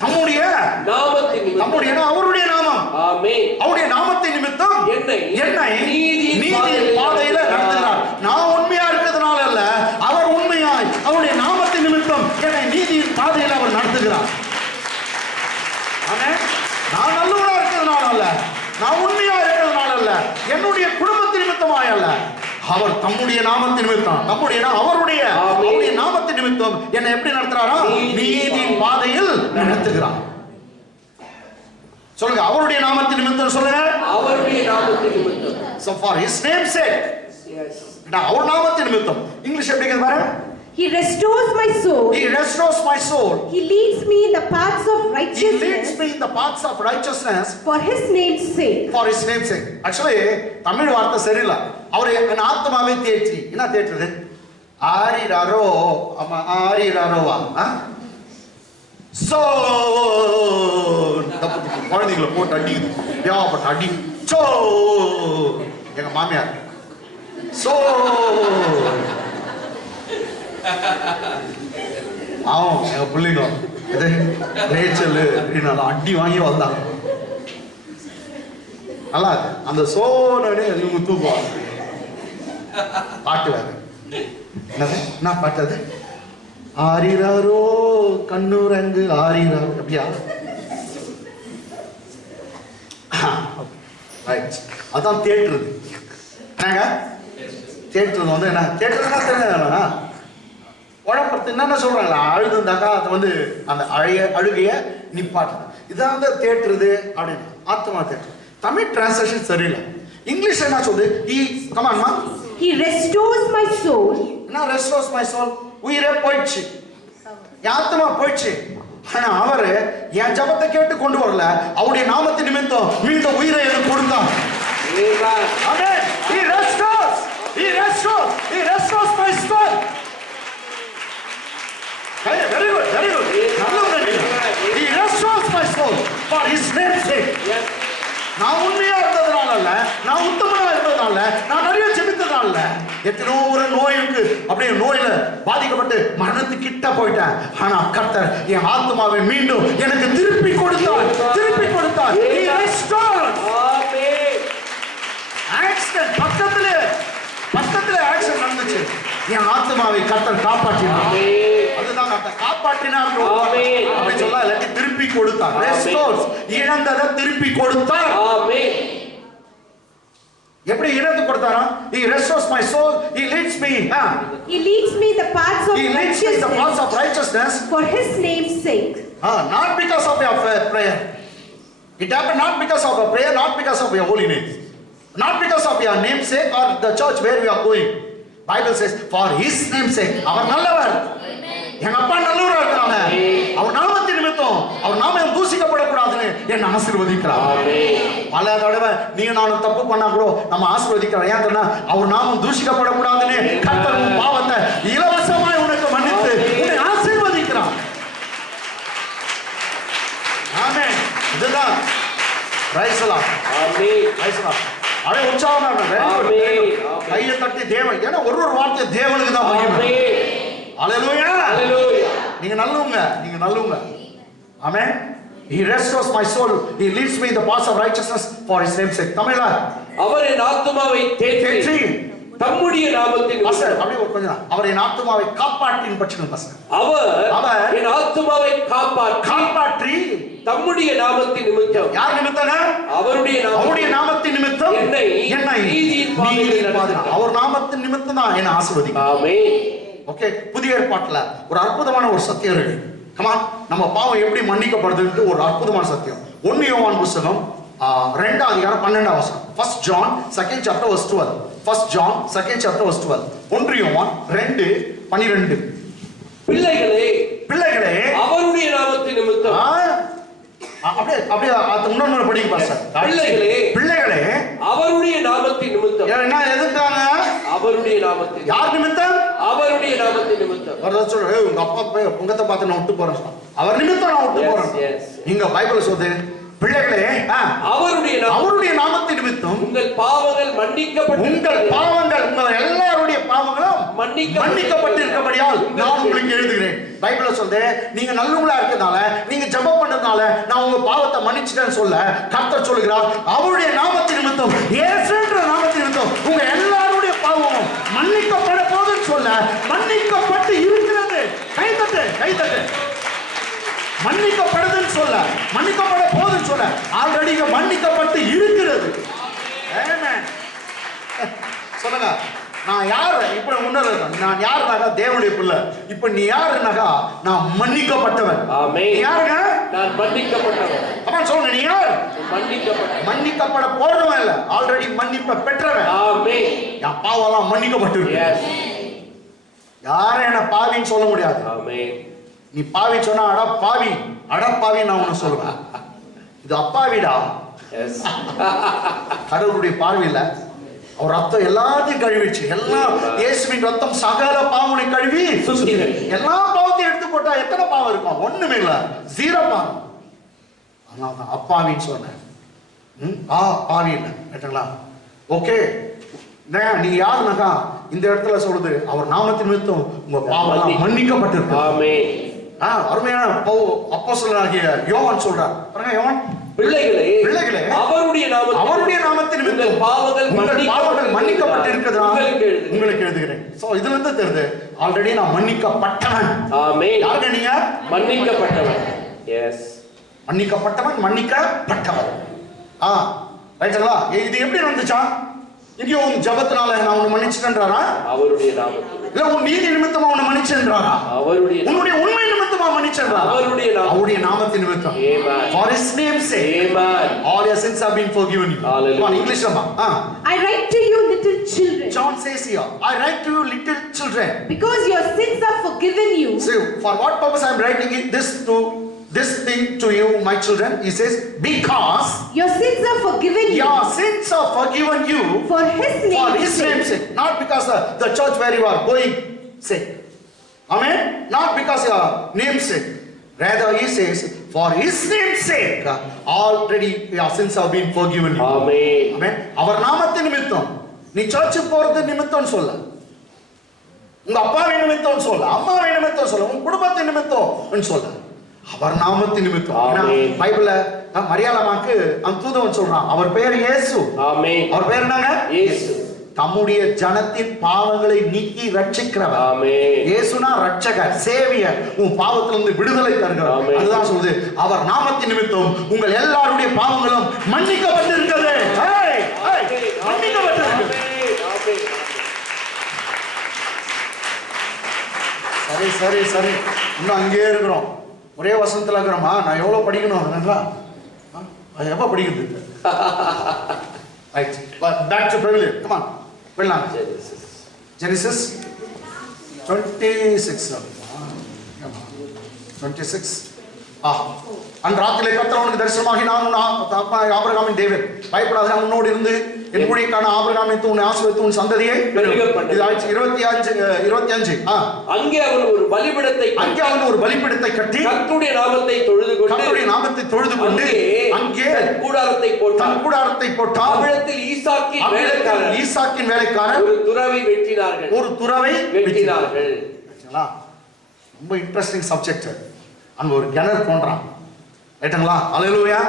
தம்முடைய நாமத்தின் நிமித்தம். தம்முடைய அவருடைய நாமம். ஆமென். அவருடைய நாமத்தின் நிமித்தம் என்னை நீதியின் பாதையில நடத்துகிறார். நான் உண்மையா இருக்கிறதுனால அல்ல, அவர் உண்மையாய் அவருடைய நாமத்தின் நிமித்தம் என்னை நீதியின் பாதையில அவர் நடத்துகிறார். ஆமென். நான் நல்லவனா இருக்கிறதுனால அல்ல, நான் உண்மையா இருக்கிறதுனால அல்ல, என்னுடைய குடும்பத்தின் நிமித்தமாய் அல்ல, அவர் தம்முடைய நாமத்தின் நிமித்தம், அவருடைய நாமத்தின் நிமித்தம் என்னை எப்படி நடத்துறாரா? நீதியின் பாதையில் நடத்துகிறார். சொல்லுங்க, அவருடைய நாமத்தின் நிமித்தம் சொல்லுங்க. அவருடைய நாமத்தின் நிமித்தம். So for his name's sake. Yes. அவர் நாமத்தின் நிமித்தம். இங்கிலீஷ் எப்படி இருக்கு பாருங்க. He restores my soul. He restores my soul. He leads me in the paths of righteousness. He leads me in the paths of righteousness. For his name's sake. For his name's sake. Actually, Tamil வார்த்தை சரியில்லை. அவர் என் ஆத்மாவை தேற்றி. என்ன தேற்றுது? ஆரிராரோ, ஆரிராரோவா? So குழந்தைங்களை போட்டு அடிக்குது. ஏவாப்பட்ட அடி. சோ எங்க மாமியார். சோ ஆமாம், எங்க பிள்ளைங்க இது ரேச்சல் அடி வாங்கி வந்தாங்க. நல்லா அந்த சோனே இவங்க தூக்குவாங்க. பாட்டு வேற என்னது? என்ன பாட்டு அது? ஆரிராரோ கண்ணூரங்கு ஆரிராரோ, அப்படியா? அதான் தேற்றுறது. என்னங்க தேற்றுறது வந்து என்ன தேற்றுறதுனா தெரிஞ்சா உழப்பத்து என்னென்ன சொல்றாங்களா அழுதுந்தாக்கா அது வந்து அந்த அழுகைய நிப்பாட்டுது. இதான் வந்து தேற்றுறது அப்படின்னு ஆத்மா தேற்று. தமிழ் டிரான்ஸ்லேஷன் சரியில்லை. இங்கிலீஷ் என்ன சொல்லுது? He restores my soul. என்ன restores my soul? உயிரே போயிடுச்சு, என் ஆத்மா போயிடுச்சு. ஆனா அவரு என் ஜபத்தை கேட்டு கொண்டு வரல, அவருடைய நாமத்தின் நிமித்தம் மீண்டும் உயிரை எனக்கு கொடுத்தார். Amen. He restores. He restores. He restores my soul. Hey, very good, very good. He restores my soul for his name's sake. நான் உண்மையா இருந்ததுனால அல்ல, நான் உத்தமனா இருந்ததுனால, நான் நிறைய ஜெபித்ததுனால இல்ல. எத்தனோ ஒரு நோய்க்கு அப்படியே நோயில பாதிக்கப்பட்டு மரணத்துக்கு கிட்ட போயிட்டேன். ஆனா கர்த்தர் என் ஆத்மாவை மீண்டும் எனக்கு திருப்பி கொடுத்தார், திருப்பி கொடுத்தார். He restored. Amen. Accident பக்கத்துல ஆக்சிடென்ட் நடந்துச்சு, என் ஆத்மாவை கர்த்தர் காப்பாற்றினார். அதுதான் கர்த்தர் காப்பாற்றினார் அப்படி சொல்ல இல்லாட்டி திருப்பி கொடுத்தார். ரெஸ்டோர்ஸ், இழந்ததை திருப்பி கொடுத்தார். எப்படி இழந்து கொடுத்தாரா? He restores my soul. He leads me. He leads me the paths of righteousness for his name's sake. Not because of your prayer. It happened not because of a prayer, not because of your holy name, not because of your namesake or the church where we are going. Bible says for his namesake. அவர் நல்லவர், எங்க அப்பா நல்லவரா இருக்காங்க, அவர் நாமத்தின் நிமித்தம் அவர் நாமம் தூசிக்கப்படக்கூடாதுன்னு என்ன ஆசீர்வதிக்கிறார். பல தடவை நீங்க நானும் தப்பு பண்ணா கூட நம்ம ஆசீர்வதிக்கிறோம். ஏன் தெரியுமா? அவர் நாமம் தூசிக்கப்படக்கூடாதுன்னு கர்த்தர் உன் பாவத்தை இலவசமாய் உனக்கு மன்னித்து உன்னை ஆசீர்வதிக்கிறார். ஆமென். இதுதான் praise the Lord. Amen. Praise the Lord. அவரே உற்சாகமா இருக்காங்க. கையை தட்டி தேவன், ஏன்னா ஒரு வார்த்தை தேவனுக்கு தான் மகிமை. ஹalleluya. ஹalleluya. நீங்க நல்லவங்க. ஆமென். He restores my soul. He leads me in the paths of righteousness for his name's sake. தமிழ்ல அவர் என் ஆத்துமாவை தேற்றி தம்முடைய நாமத்தின் பாஸ்டர் அப்படியே கொஞ்சம் அவர் என் ஆத்துமாவை காப்பாற்றின் பட்சம் பாஸ்டர். அவர் என் ஆத்துமாவை காப்பாற்றி தம்முடைய நாமத்தின் நிமித்தம். யார் நிமித்தம்னா? அவருடைய நாமத்தின் நிமித்தம் என்னை நீதியின் பாதையில் நடத்தினார். அவர் நாமத்தின் நிமித்தம் தான் என்னை ஆசீர்வதிக்கிறார். ஆமென். ஓகே, புதிய ஏற்பாட்டுல ஒரு அற்புதமான ஒரு சத்தியம் இருக்கு. கமான், நம்ம பாவம் எப்படி மன்னிக்கப்படுதுன்னு ஒரு அற்புதமான சத்தியம். 1 யோவான் புத்தகம் 2 அதிகாரம் 12 வசனம். 1 John 2nd chapter verse 12. 1 John 2nd chapter verse 12. 1 யோவான் 2:12. பிள்ளைகளே அவருடைய நாமத்தின் நிமித்தம். அப்படியே அது முன்னாடி படிக்க பாஸ்டர். பிள்ளைகளே அவருடைய நாமத்தின் நிமித்தம். என்ன எதுக்காக? அவருடைய நாமத்தின். யார் நிமித்தம்? அவருடைய நாமத்தின் நிமித்தம். வரதா சொல்ற, உங்க அப்பா போய் உங்கத்த பார்த்து நான் விட்டு போறேன். அவர் நிமித்தம் நான் விட்டு போறேன். இங்க பைபிள் சொல்லுது, பிள்ளைகளே அவருடைய நாமத்தின் நிமித்தம் உங்கள் பாவங்கள் உங்கள் எல்லாருடைய பாவங்களும் மன்னிக்கப்பட்டிருக்கிறபடியால் நான் உங்களுக்கு எழுதுகிறேன். பைபிள்ல சொல்லுது, நீங்க நல்லவங்களா இருக்கிறதால, நீங்க ஜெபம் பண்ணதுனால நான் உங்க பாவத்தை மன்னிச்சிட்டேன்னு சொல்ல கர்த்தர் சொல்லுகிறார், அவருடைய நாமத்தின் நிமித்தம், இயேசுன்ற நாமத்தின் நிமித்தம் உங்க எல்லாருடைய பாவமும் மன்னிக்கப்பட போகுதுன்னு சொல்ல மன்னிக்கப்பட்டு இருக்கிறது. கைதட்டு. மன்னிக்கப்படுதுன்னு சொல்ல, மன்னிக்கப்பட போதுன்னு சொல்ல, ஆல்ரெடி மன்னிக்கப்பட்டு இருக்கிறது. ஆமென். சொல்லுங்க, நான் யார்? இப்ப உணர்றேன், நான் யாருனாக்கா தேவனுடைய பிள்ளை. இப்ப நீ யாருனாக்கா நான் மன்னிக்கப்பட்டவன். ஆமென். நீ யாருங்க? நான் மன்னிக்கப்பட்டவன். அப்ப சொல்லுங்க, நீ யார்? மன்னிக்கப்பட போறவன் இல்ல, ஆல்ரெடி மன்னிப்பை பெற்றவன். ஆமென். என் பாவம்லாம் மன்னிக்கப்பட்டிருக்கு. யாரும் என்ன பாவின்னு சொல்ல முடியாது. ஆமென். நீ பாவி சொன்னா அடப்பாவி நான் உன்னை சொல்லுவேன். இது அப்பாவிடா. கடவுளுடைய பார்வையில அவர் ரத்தம் எல்லாத்தையும் கழுவிச்சு. எல்லாம் இயேசுவின் ரத்தம் சகல பாவனை கழுவி எல்லா பாவத்தையும் எடுத்து போட்டா எத்தனை பாவம் இருக்கும்? ஒண்ணுமே இல்ல, 0 பாவம். அதனால அப்பாவின்னு சொன்னேன். பாவி இல்லை கேட்டங்களா? ஓகே, நீ யாருனாக்கா இந்த இடத்துல சொல்லுது, அவர் நாமத்தின் நிமித்தம் உங்க பாவம் மன்னிக்கப்பட்டிருக்கு. அருமையான அப்போஸ்தலனாகிய யோவான் சொல்றார். பாருங்க, யோவான், பிள்ளைகளே அவருடைய நாமத்தின் நிமித்தம் உங்கள் பாவங்கள் மன்னிக்கப்பட்டிருக்கிறதால் உங்களுக்கு எழுதுகிறேன். சோ இதுல இருந்து தெரியுது, ஆல்ரெடி நான் மன்னிக்கப்பட்டவன். ஆமென். யாருங்க நீங்க? மன்னிக்கப்பட்டவன். எஸ், மன்னிக்கப்பட்டவன், மன்னிக்கப்பட்டவன். ரைட்டுங்களா? இது எப்படி நடந்துச்சா? இங்க உன் ஜெபத்தினால நான் உன்னை மன்னிச்சிட்டேன்றாரா? அவருடைய நாமத்தில். இல்ல உன் நீதி நிமித்தமா உன்னை மன்னிச்சேன்றாரா? அவருடைய உன்னுடைய உண்மை நிமித்தமா மன்னிச்சேன்றாரா? அவருடைய நாமத்தின் நிமித்தம். Amen. For his name's sake. Amen. All your sins have been forgiven you. Hallelujah. Come on, English amma. I write to you little children. John says here, I write to you little children. Because your sins are forgiven you. So for what purpose I am writing this thing to you, my children? He says, because Your sins are forgiven you. your sins are forgiven you For his for name's his name's sake. sake. Not because the church where you are going sake. Amen? Not because your name's sake. Rather he says, for his name's sake, already your sins have been forgiven you. Amen. Amen? அவர் நாமத்தின் நிமித்தம் நீ சர்ச்சுக்கு போறது நிமித்தம் சொல்ல, உங்க அப்பாவின் நிமித்தம் சொல்ல, அம்மாவின் நிமித்தம் சொல்ல, உங்க குடும்பத்தின் நிமித்தம் சொல்ல, அவர் நாமத்தின் நிமித்தம். பைபிள்ல மரியாளமாக்கு அந்த தூதன் சொல்றான், அவர் பேர் இயேசு. ஆமென். அவர் பேர் என்னங்க? இயேசு. தம்முடைய ஜனத்தின் பாவங்களை நீக்கி ரட்சிக்கிறவர். ஆமென். இயேசுனா ரட்சகர், சேவியர், உன் பாவத்திலிருந்து விடுதலை தருகிறவர். அதுதான் சொல்லுது, அவர் நாமத்தின் நிமித்தம் உங்கள் எல்லாருடைய பாவங்களும் மன்னிக்கப்பட்டிருக்கிறது. மன்னிக்கப்பட்டிருக்கிறது. சரி சரி சரி, இன்னும் அங்கேயே இருக்கிறோம், ஒரே வசனத்துல இருக்கிறோமா? நான் எவ்வளவு படிக்கணும் அது எப்ப படிக்கிறது? Right, back to privilege. Come on, போயிடலாம். ஜெனிசிஸ் 26. அன்று ராத்திரிலே கர்த்தர் அவனுக்கு தரிசனமாகி, நான் உன் ஆபிரகாமின் தேவன், பயப்படாத, நான் உன்னோடு இருந்து என் ஊழியக்கான ஆபிரகாமை உன்னை ஆசீர்வதித்து உன் சந்ததியை 25. அங்கே அவன் ஒரு பலிபீடத்தை கட்டி கர்த்தருடைய நாமத்தை தொழுது கொண்டு அங்கே கூடாரத்தை போட்டான். அவ்விடத்தில் ஈசாக்கின் வேலைக்காரர் ஒரு துறவை வெட்டினார்கள். ரொம்ப இன்ட்ரெஸ்டிங் சப்ஜெக்ட். அங்க ஒரு கிணறு தோன்றான், ரைட்டுங்களா? அல்லேலூயா.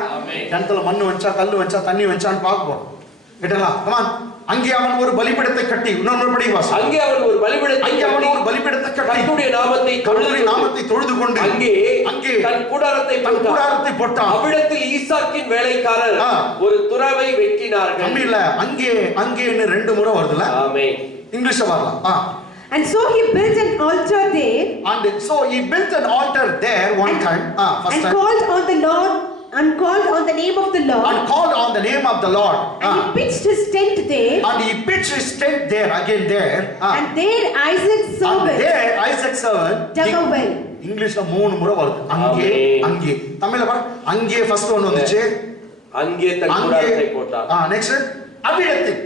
கிணத்துல மண்ணு வச்சா, கல்லு வச்சா, தண்ணி வச்சான்னு பார்க்க போறோம், ரைட்டுங்களா? கமான். அங்கே அவன் ஒரு பலிபீடத்தை கட்டி, இன்னொரு படி வாசி. அங்கே அவன் ஒரு பலிபீடத்தை கட்டி கர்த்தருடைய நாமத்தை தொழுது கொண்டு அங்கே தன் கூடாரத்தை போட்டான். அவ்விடத்தில் ஈசாக்கின் வேலைக்காரர் ஒரு துறவை வெட்டினார்கள். தமிழ்ல அங்கேன்னு 2 முறை வருதுல. ஆமென். இங்கிலீஷ்ல வரலாம். And so he built an altar there. And so he built an altar there one time. First time. Called on the Lord, and called on the name of the Lord. And called on the name of the Lord. And he pitched his tent there. And he pitched his tent there, again there. And there Isaac's servant dug a well. இங்கிலீஷ்ல 3 முறை வருது. அங்கே. தமிழ்ல பாரு, அங்கே first ஒன்னு வந்துச்சு. அங்கே தன் கூடாரத்தை போட்டான். நெக்ஸ்ட் அவ்விடத்தில்.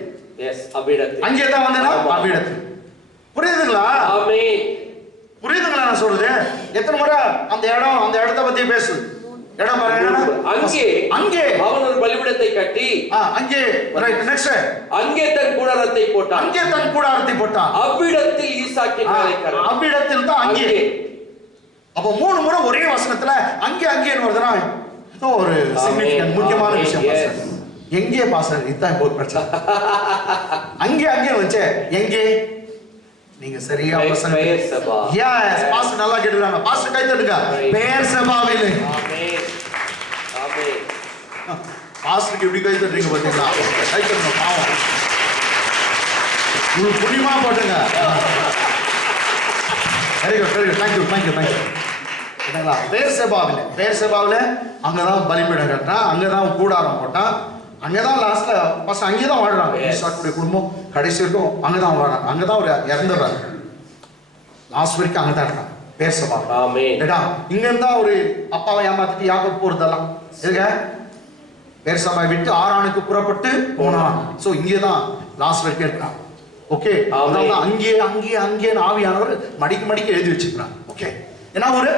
எஸ், அவ்விடத்தில். அங்கே தான் வந்தனா அவ்விடத்தில். புரியுதுங்களா? ஆமென். புரியுதுங்களா நான் சொல்றது? எத்தனை முறை அந்த இடத்தை பத்தி பேசுது. இடம் பாருங்க. அங்கே அவன் ஒரு பலிபீடத்தை கட்டி அங்கே, ரைட், நெக்ஸ்ட் அங்கே தன் கூடாரத்தை போட்டான். அவ்விடத்தில் ஈசாக்கின் வேலைக்காரர். அவ்விடத்தில் தான் அங்கே. அப்ப 3 முறை ஒரே வசனத்துல அங்கேன்னு வருதுனா இது ஒரு சிக்னிஃபிகன்ட் முக்கியமான விஷயம் பாஸ்டர். எங்கே பாஸ்டர்? இதுதான் இப்போ பிரச்சனை. அங்கே வச்சே எங்கே? நீங்க சரியா வசனம். எஸ், பாஸ்டர் நல்லா கேட்டுறாங்க. பாஸ்டர் கை தட்டுங்க. பெயர்செபாவிலே. ஆமென். ஆமென். பாஸ்டருக்கு இப்படி கை தட்டுறீங்க பாத்தீங்களா? கை தட்டுங்க பாவம். உங்களுக்கு புரியுமா போட்டுங்க. Very good. Thank you. என்னங்களா? பெயர்செபாவிலே அங்கதான் பலிபீடம் கட்டினான், அங்கதான் கூடாரம் போட்டான், அங்கதான் லாஸ்ட்ல ஃபர்ஸ்ட் அங்கேதான் வாழ்றாங்க. ஈசாக்குடைய குடும்பம் கடைசி வரைக்கும் அங்கதான் வாழ்றாங்க. அங்கதான் அவர் இறந்துடுறாரு. லாஸ்ட் வரைக்கும் அங்கதான் இருக்காங்க. பெயர்செபா. இங்க இருந்தா ஒரு அப்பாவை ஏமாத்திட்டு யாக்கோபு போறதெல்லாம் இருக்க. பெயர்செபாவை விட்டு ஆரானுக்கு புறப்பட்டு போனான். சோ இங்கேதான் லாஸ்ட் வரைக்கும் இருக்கான். ஓகே, அதான் அங்கே ஆவியானவர் மடிக்க எழுதி வச்சுக்கிறான். ஓகே, என்ன ஒரு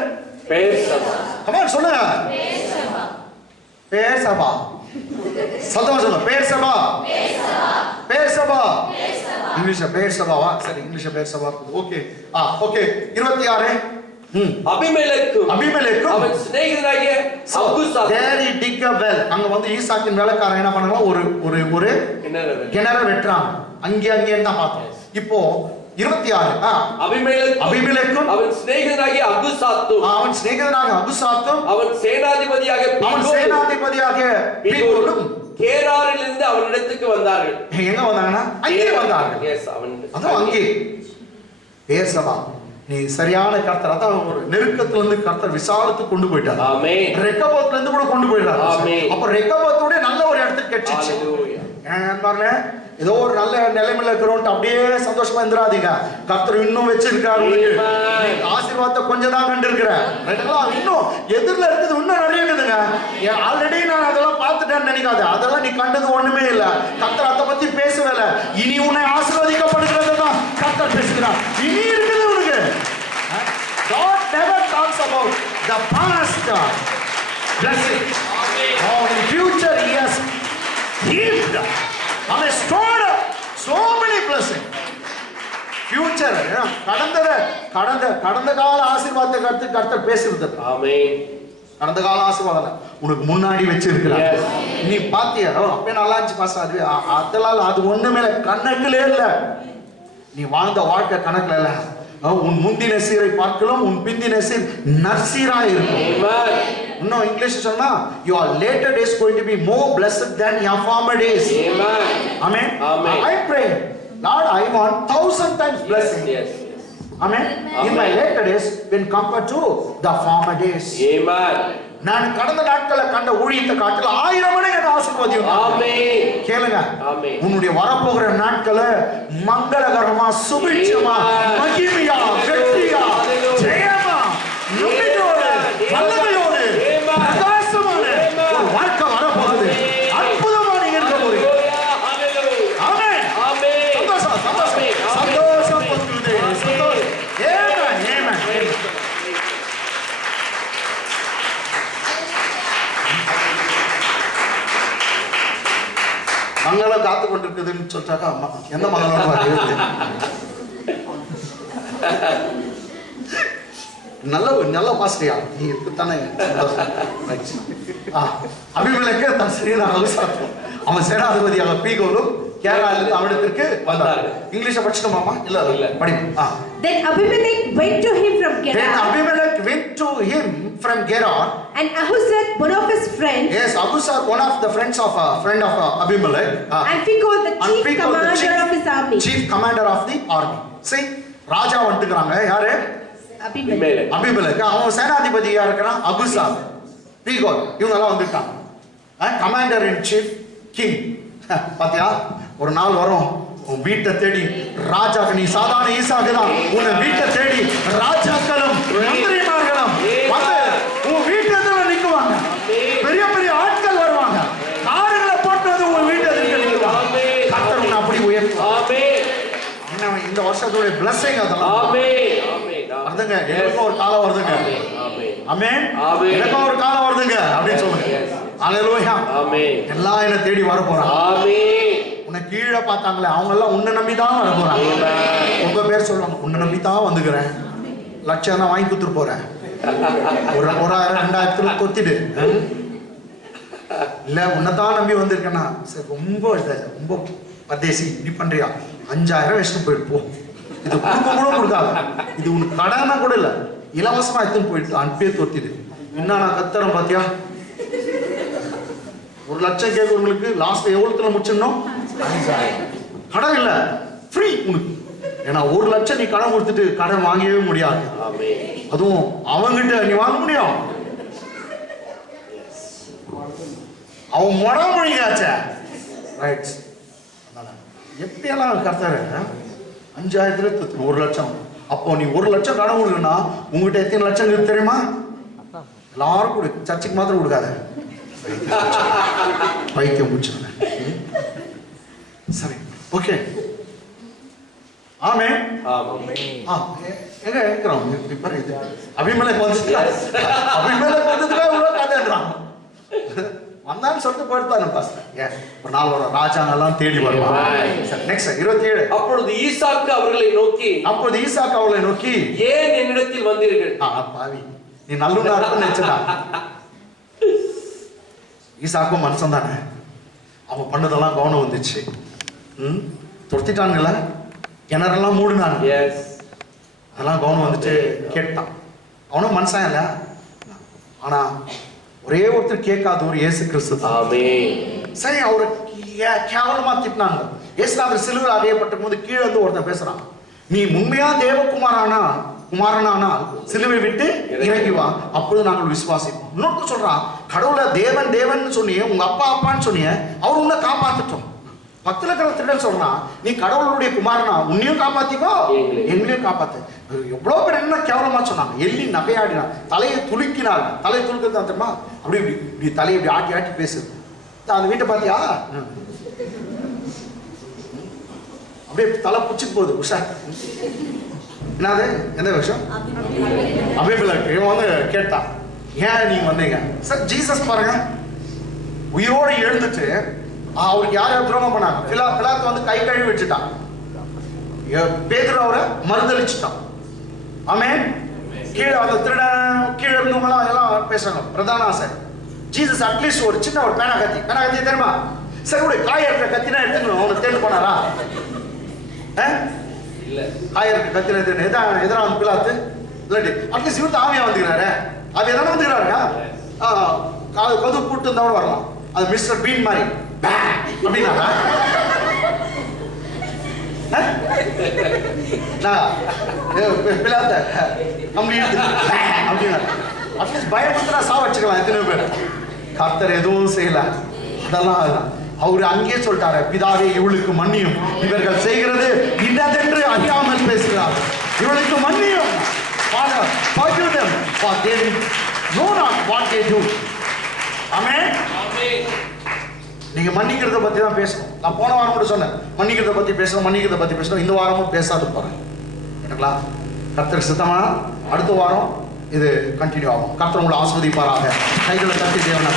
பெயர்செபா? கமான் சொல்லுங்க. பெயர்செபா. சொல்லுங்க. பெயர்செபா. இங்கிலீஷ்ல பெயர்செபாவா? சரி, இங்கிலீஷ்ல பெயர்செபா. ஓகே. ஓகே, 26. அபிமெலேக்கும் அவன் சிநேகிதனாகிய அபூசாத் there he dig a well. அங்க வந்து ஈசாக்கின் வேலைக்காரன் என்ன பண்ணாங்க? ஒரு கிணறு வெட்டுறாங்க. அங்கே தான் பார்த்தோம். இப்போ 26. அபிமெலேக்கும் அவன் சிநேகிதனாகிய அபூசாத்தும் அவன் சேனாதிபதியாக பீகோலும் கேராரிலிருந்து அவனிடத்துக்கு வந்தார்கள். எங்க வந்தாங்கன்னா அங்கே வந்தார்கள். எஸ், அவன் அதுவும் அங்கே பேசவா நீ சரியான கர்த்தர். அதான் ஒரு நெருக்கத்துல இருந்து கர்த்தர் விசாலத்துக்கு கொண்டு போயிட்டார். ஆமென். ரெக்கபோத்ல இருந்து கூட கொண்டு போயிட்டார். ஆமென். அப்ப ரெக்கபோத்தோட நல்ல ஒரு இடத்துக்கு கெச்சிச்சு. பாருங்க, ஏதோ ஒரு நல்ல நிலைமையில இருக்கிறோம் அப்படியே சந்தோஷமா இருந்துராதீங்க. கர்த்தர் இன்னும் வச்சிருக்காரு. ஆசீர்வாதத்தை கொஞ்சம் தான் கண்டிருக்கிற, இன்னும் எதிரில இருக்குது, இன்னும் நிறைய இருக்குதுங்க. ஆல்ரெடி நான் அதெல்லாம் பார்த்துட்டேன்னு நினைக்காத. அதெல்லாம் நீ கண்டது ஒண்ணுமே இல்ல. கர்த்தர் அதை பத்தி பேசவே இல்லை. இனி உன்னை ஆசீர்வதிக்கப்படுகிறது தான் கர்த்தர் பேசுகிறார். இனி இருக்குது உனக்கு. God never talks about the past blessing. Oh, in future he has healed and stored so many blessings. Future கடந்த கால ஆசீர்வாதத்தை கர்த்தர் பேசுறது. ஆமென். கடந்த கால ஆசீர்வாதம் உனக்கு முன்னாடி வச்சிருக்கிறார். நீ பாத்தியா அப்பே நல்லா இருந்துச்சு பாஸ்டர், அது அதெல்லாம் அது ஒண்ணுமே கணக்குலே இல்ல. நீ வாழ்ந்த வாழ்க்கை கணக்குல இல்ல. உன் முந்தின சீரை பார்க்கலாம் உன் பிந்தின சீர் நற்சீரா இருக்கும். இன்னும் இங்கிலீஷ் சொன்னா your later days going to be more blessed than your former days. Amen. I pray, Lord, I want 1,000 times blessing. Yes. Amen. In my later days when compared to the former days. Amen. நான் கடந்த நாட்களை கண்ட ஊழியத்தை காட்டில 1000 மடங்கு எனக்கு ஆசீர்வாதம். ஆமென். கேளுங்க, ஆமென். உன்னுடைய வரப்போகிற நாட்களை மங்களகரமா, சுபிட்சமா, மகிமையா, வெற்றியா, ஜெயமா, நம்பிக்கையோடு, வல்லமையோடு, பிரகாசமான ஒரு வாழ்க்கை வரப்போகுது. அற்புதமா நீங்க இருக்க போறீங்க. ஆமென். ஆமென். சந்தோஷம் சந்தோஷம் சந்தோஷம் பத்துது. சந்தோஷம். ஆமென். ஆமென். மங்களம் காத்து கொண்டிருக்குதுன்னு சொல்லிட்டாக்கா எந்த மங்களம் நல்ல பாஸ்டியா நீ இருக்குத்தானே. அபிமேலக்கு தன் சரீரம் அவிசாரம். அவன் சேனாதிபதியாக பீகோலும் கேரளாவிலிருந்து அவனிடத்திற்கு வந்தார். இங்கிலீஷ படிச்சோமாமா? இல்ல படி. Then Abimelech went to him from Gerar. Then Abimelech went to him from Gerar. And Ahuzat, one of his friends. Yes, Ahuzat, one of the friend of Abimelech. And Phicol, the chief commander of his army. Chief commander of the army. See, ராஜா வந்துட்டாங்க. யாரு? அபிமெலெக். அபிமெலெக். அவன் சேனாதிபதியா இருக்கிறான் அகுசாத், பீகோல், இவங்க எல்லாம் வந்துட்டாங்க. Commander in chief king. பாத்தியா, ஒரு நாள் வரும் உன் வீட்டை தேடி ராஜாக்கு. நீ சாதாரண ஈசாக்கு தான். உன்னை வீட்டை தேடி ராஜாக்களும் மந்திரிமார்களும் வந்து உன் வீட்டை நிக்குவாங்க. பெரிய பெரிய ஆட்கள் வருவாங்க. காடுகளை போட்டு வந்து உன் வீட்டை நிக்குவாங்க. கர்த்தர் உன்னை அப்படி உயர்த்துவார். இந்த வருஷத்துடைய blessing அதெல்லாம். வருதுங்க, எனக்கும் ஒரு காலம் வருதுங்க. ஆமென். எனக்கும் ஒரு காலம் வருதுங்க அப்படின்னு சொல்லுங்க. ஹalleluya. எல்லாம் என்ன தேடி வர போறாங்க. உன்னை கீழே பார்த்தாங்களே அவங்க எல்லாம் உன்னை நம்பி தான் வர போறாங்க. உங்க பேர் சொல்லுவாங்க, உன்னை நம்பி தான் வந்துக்கிறேன், லட்சம் தான் வாங்கி கொடுத்துட்டு போறேன், ஒரு 1000 2000 கொத்திட்டு இல்ல உன்னைத்தான் நம்பி வந்திருக்கேன்னா சரி ரொம்ப பரதேசி இப்படி பண்றியா 5000 வச்சுட்டு போயிட்டு போ. இது கொடுக்க கூட கொடுக்காது. இது உனக்கு கடனா கூட இல்ல, இலவசமா எடுத்துன்னு போயிட்டு அனுப்பியே தொத்திடு. என்ன நான் கத்துறேன் பாத்தியா, 1 லட்சம் கேட்கறவங்களுக்கு லாஸ்ட் எவ்வளவுல முடிச்சிடணும்? 5000. கடன் இல்ல, ஃப்ரீ உனக்கு. ஏன்னா 1 லட்சம் நீ கடன் கொடுத்துட்டு கடன் வாங்கவே முடியாது. அதுவும் அவங்கிட்ட நீ வாங்க முடியும்? அவன் மொழியாச்ச ரைட். எப்படியெல்லாம் கர்த்தர் 5000 1 லட்சம். அப்போ நீ 1 லட்சம் கடன் கொடுக்கணும்னா உங்ககிட்ட எத்தனை லட்சம் இருக்கு தெரியுமா? எல்லாரும் கொடு, சர்ச்சுக்கு மாத்திரம் கொடுக்காத. பைத்தியம் முடிச்சுருங்க. சரி, ஓகே. ஆமே எங்க இருக்கிறோம் அபிமேலெக் வந்ததுக்காக இவ்வளவு கதைன்றான். வந்தான்னு சொல்லிட்டு போயிட்டு பாஸ்டர். ஒரு நாள் வரும், ராஜாங்கெல்லாம் தேடி வருவாங்க. நெக்ஸ்ட் 27. அப்பொழுது ஈசாக்கு அவர்களை நோக்கி ஏன் என்னிடத்தில் வந்தீர்கள்? பாவி, நீ நல்லுண்ணா இருக்குன்னு நினைச்சா. ஈசாக்கும் மனுஷன் தானே, அவன் பண்ணதெல்லாம் கவனம் வந்துச்சு. துரத்திட்டானுங்கள, கிணறெல்லாம் மூடுனாங்க, அதெல்லாம் கவனம் வந்துச்சு. கேட்டான். அவனும் மனுஷன் இல்ல, ஆனா ஒரே ஒருத்தர் கேட்காத ஒரு இயேசு கிறிஸ்து. சரி அவரை கேவலமா திட்டினாங்க. இயேசுநாதர் சிலுவையில் அறையப்பட்ட போது கீழே வந்து ஒருத்தன் பேசுறான், நீ உண்மையா குமாரனானால் சிலுவை விட்டு இறங்கி வா, அப்பொழுது நாங்கள் விசுவாசிப்போம். இன்னொரு சொல்றான், கடவுளை தேவன் தேவன் சொன்னியே, உங்க அப்பா அப்பான்னு சொன்னியே, அவர் உன்னை காப்பாத்துட்டோம். பக்கத்துல இருக்கிற திருடன் சொல்றான், நீ கடவுளுடைய குமாரனா, உன்னையும் காப்பாத்திக்கோ எங்களையும் காப்பாத்து. எவ்வளவு பேர் என்ன கேவலமா சொன்னாங்க. எள்ளி நகையாடினான், தலையை துலுக்கினார். தலையை துலுக்கிறது தான் தெரியுமா, அப்படி இப்படி இப்படி தலையை இப்படி ஆட்டி ஆட்டி பேசுது. அந்த வீட்டை பாத்தியா, அப்படியே தலை புச்சுக்கு போகுது. உஷா என்னது, எந்த விஷயம்? அபிமெலக்கு இவன் வந்து கேட்டான், ஏன் நீங்க வந்தீங்க சார்? ஜீசஸ் பாருங்க உயிரோடு எழுந்துட்டு அவருக்கு யார் யார் துரோகம் பண்ணாங்க. பிலாத்து வந்து கை கழுவி வச்சுட்டான். பேதுரு அவரை மறுதளிச்சுட்டான். ஆமென். கீழே அந்த திருடன் கீழே இருந்தவங்களாம் எல்லாம் பேசுறாங்க, பிரதான ஆசை. ஜீசஸ் அட்லீஸ்ட் ஒரு சின்ன ஒரு பேனா கத்தி தெரியுமா, சரி கூட காயற்ற கத்தினா எடுத்துக்கணும். அவனை தேர்ந்து போனாரா? காயற்ற கத்தின எதிராக வந்து பிலாத்து இல்லாட்டி அட்லீஸ்ட் இவரு ஆவியா வந்துக்கிறாரு. அது எதான வந்துக்கிறாருங்க. கது கூட்டு இருந்தாலும் வரலாம். அது மிஸ்டர் பீன் மாதிரி அப்படின்னா பிலாத்த அப்படின்னா அட்லீஸ்ட் பயப்படுத்தினா சா வச்சுக்கலாம். எத்தனை பேர் கர்த்தர் எதுவும் செய்யல. அதெல்லாம் அவரு அங்கேயே சொல்லிட்டாரு, பிதாவே இவளுக்கு மன்னியும், இவர்கள் செய்கிறது இன்னதென்று அறியாமல் பேசுகிறார். இவளுக்கு மன்னியும். Father, forgive them, for they know not what they do. Amen. நீங்க மன்னிக்கிறத பத்தி தான் பேசணும். நான் போன வாரம் கூட சொன்னேன், மன்னிக்கிறத பத்தி பேசணும். இந்த வாரமும் பேசாது போறேன். எனக்குங்களா கர்த்தர் சித்தமா அடுத்த வாரம் இது கண்டினியூ ஆகும். கர்த்தர் உங்களை ஆஸ்வதிப்பாராக. கைகளை தட்டி தேவனை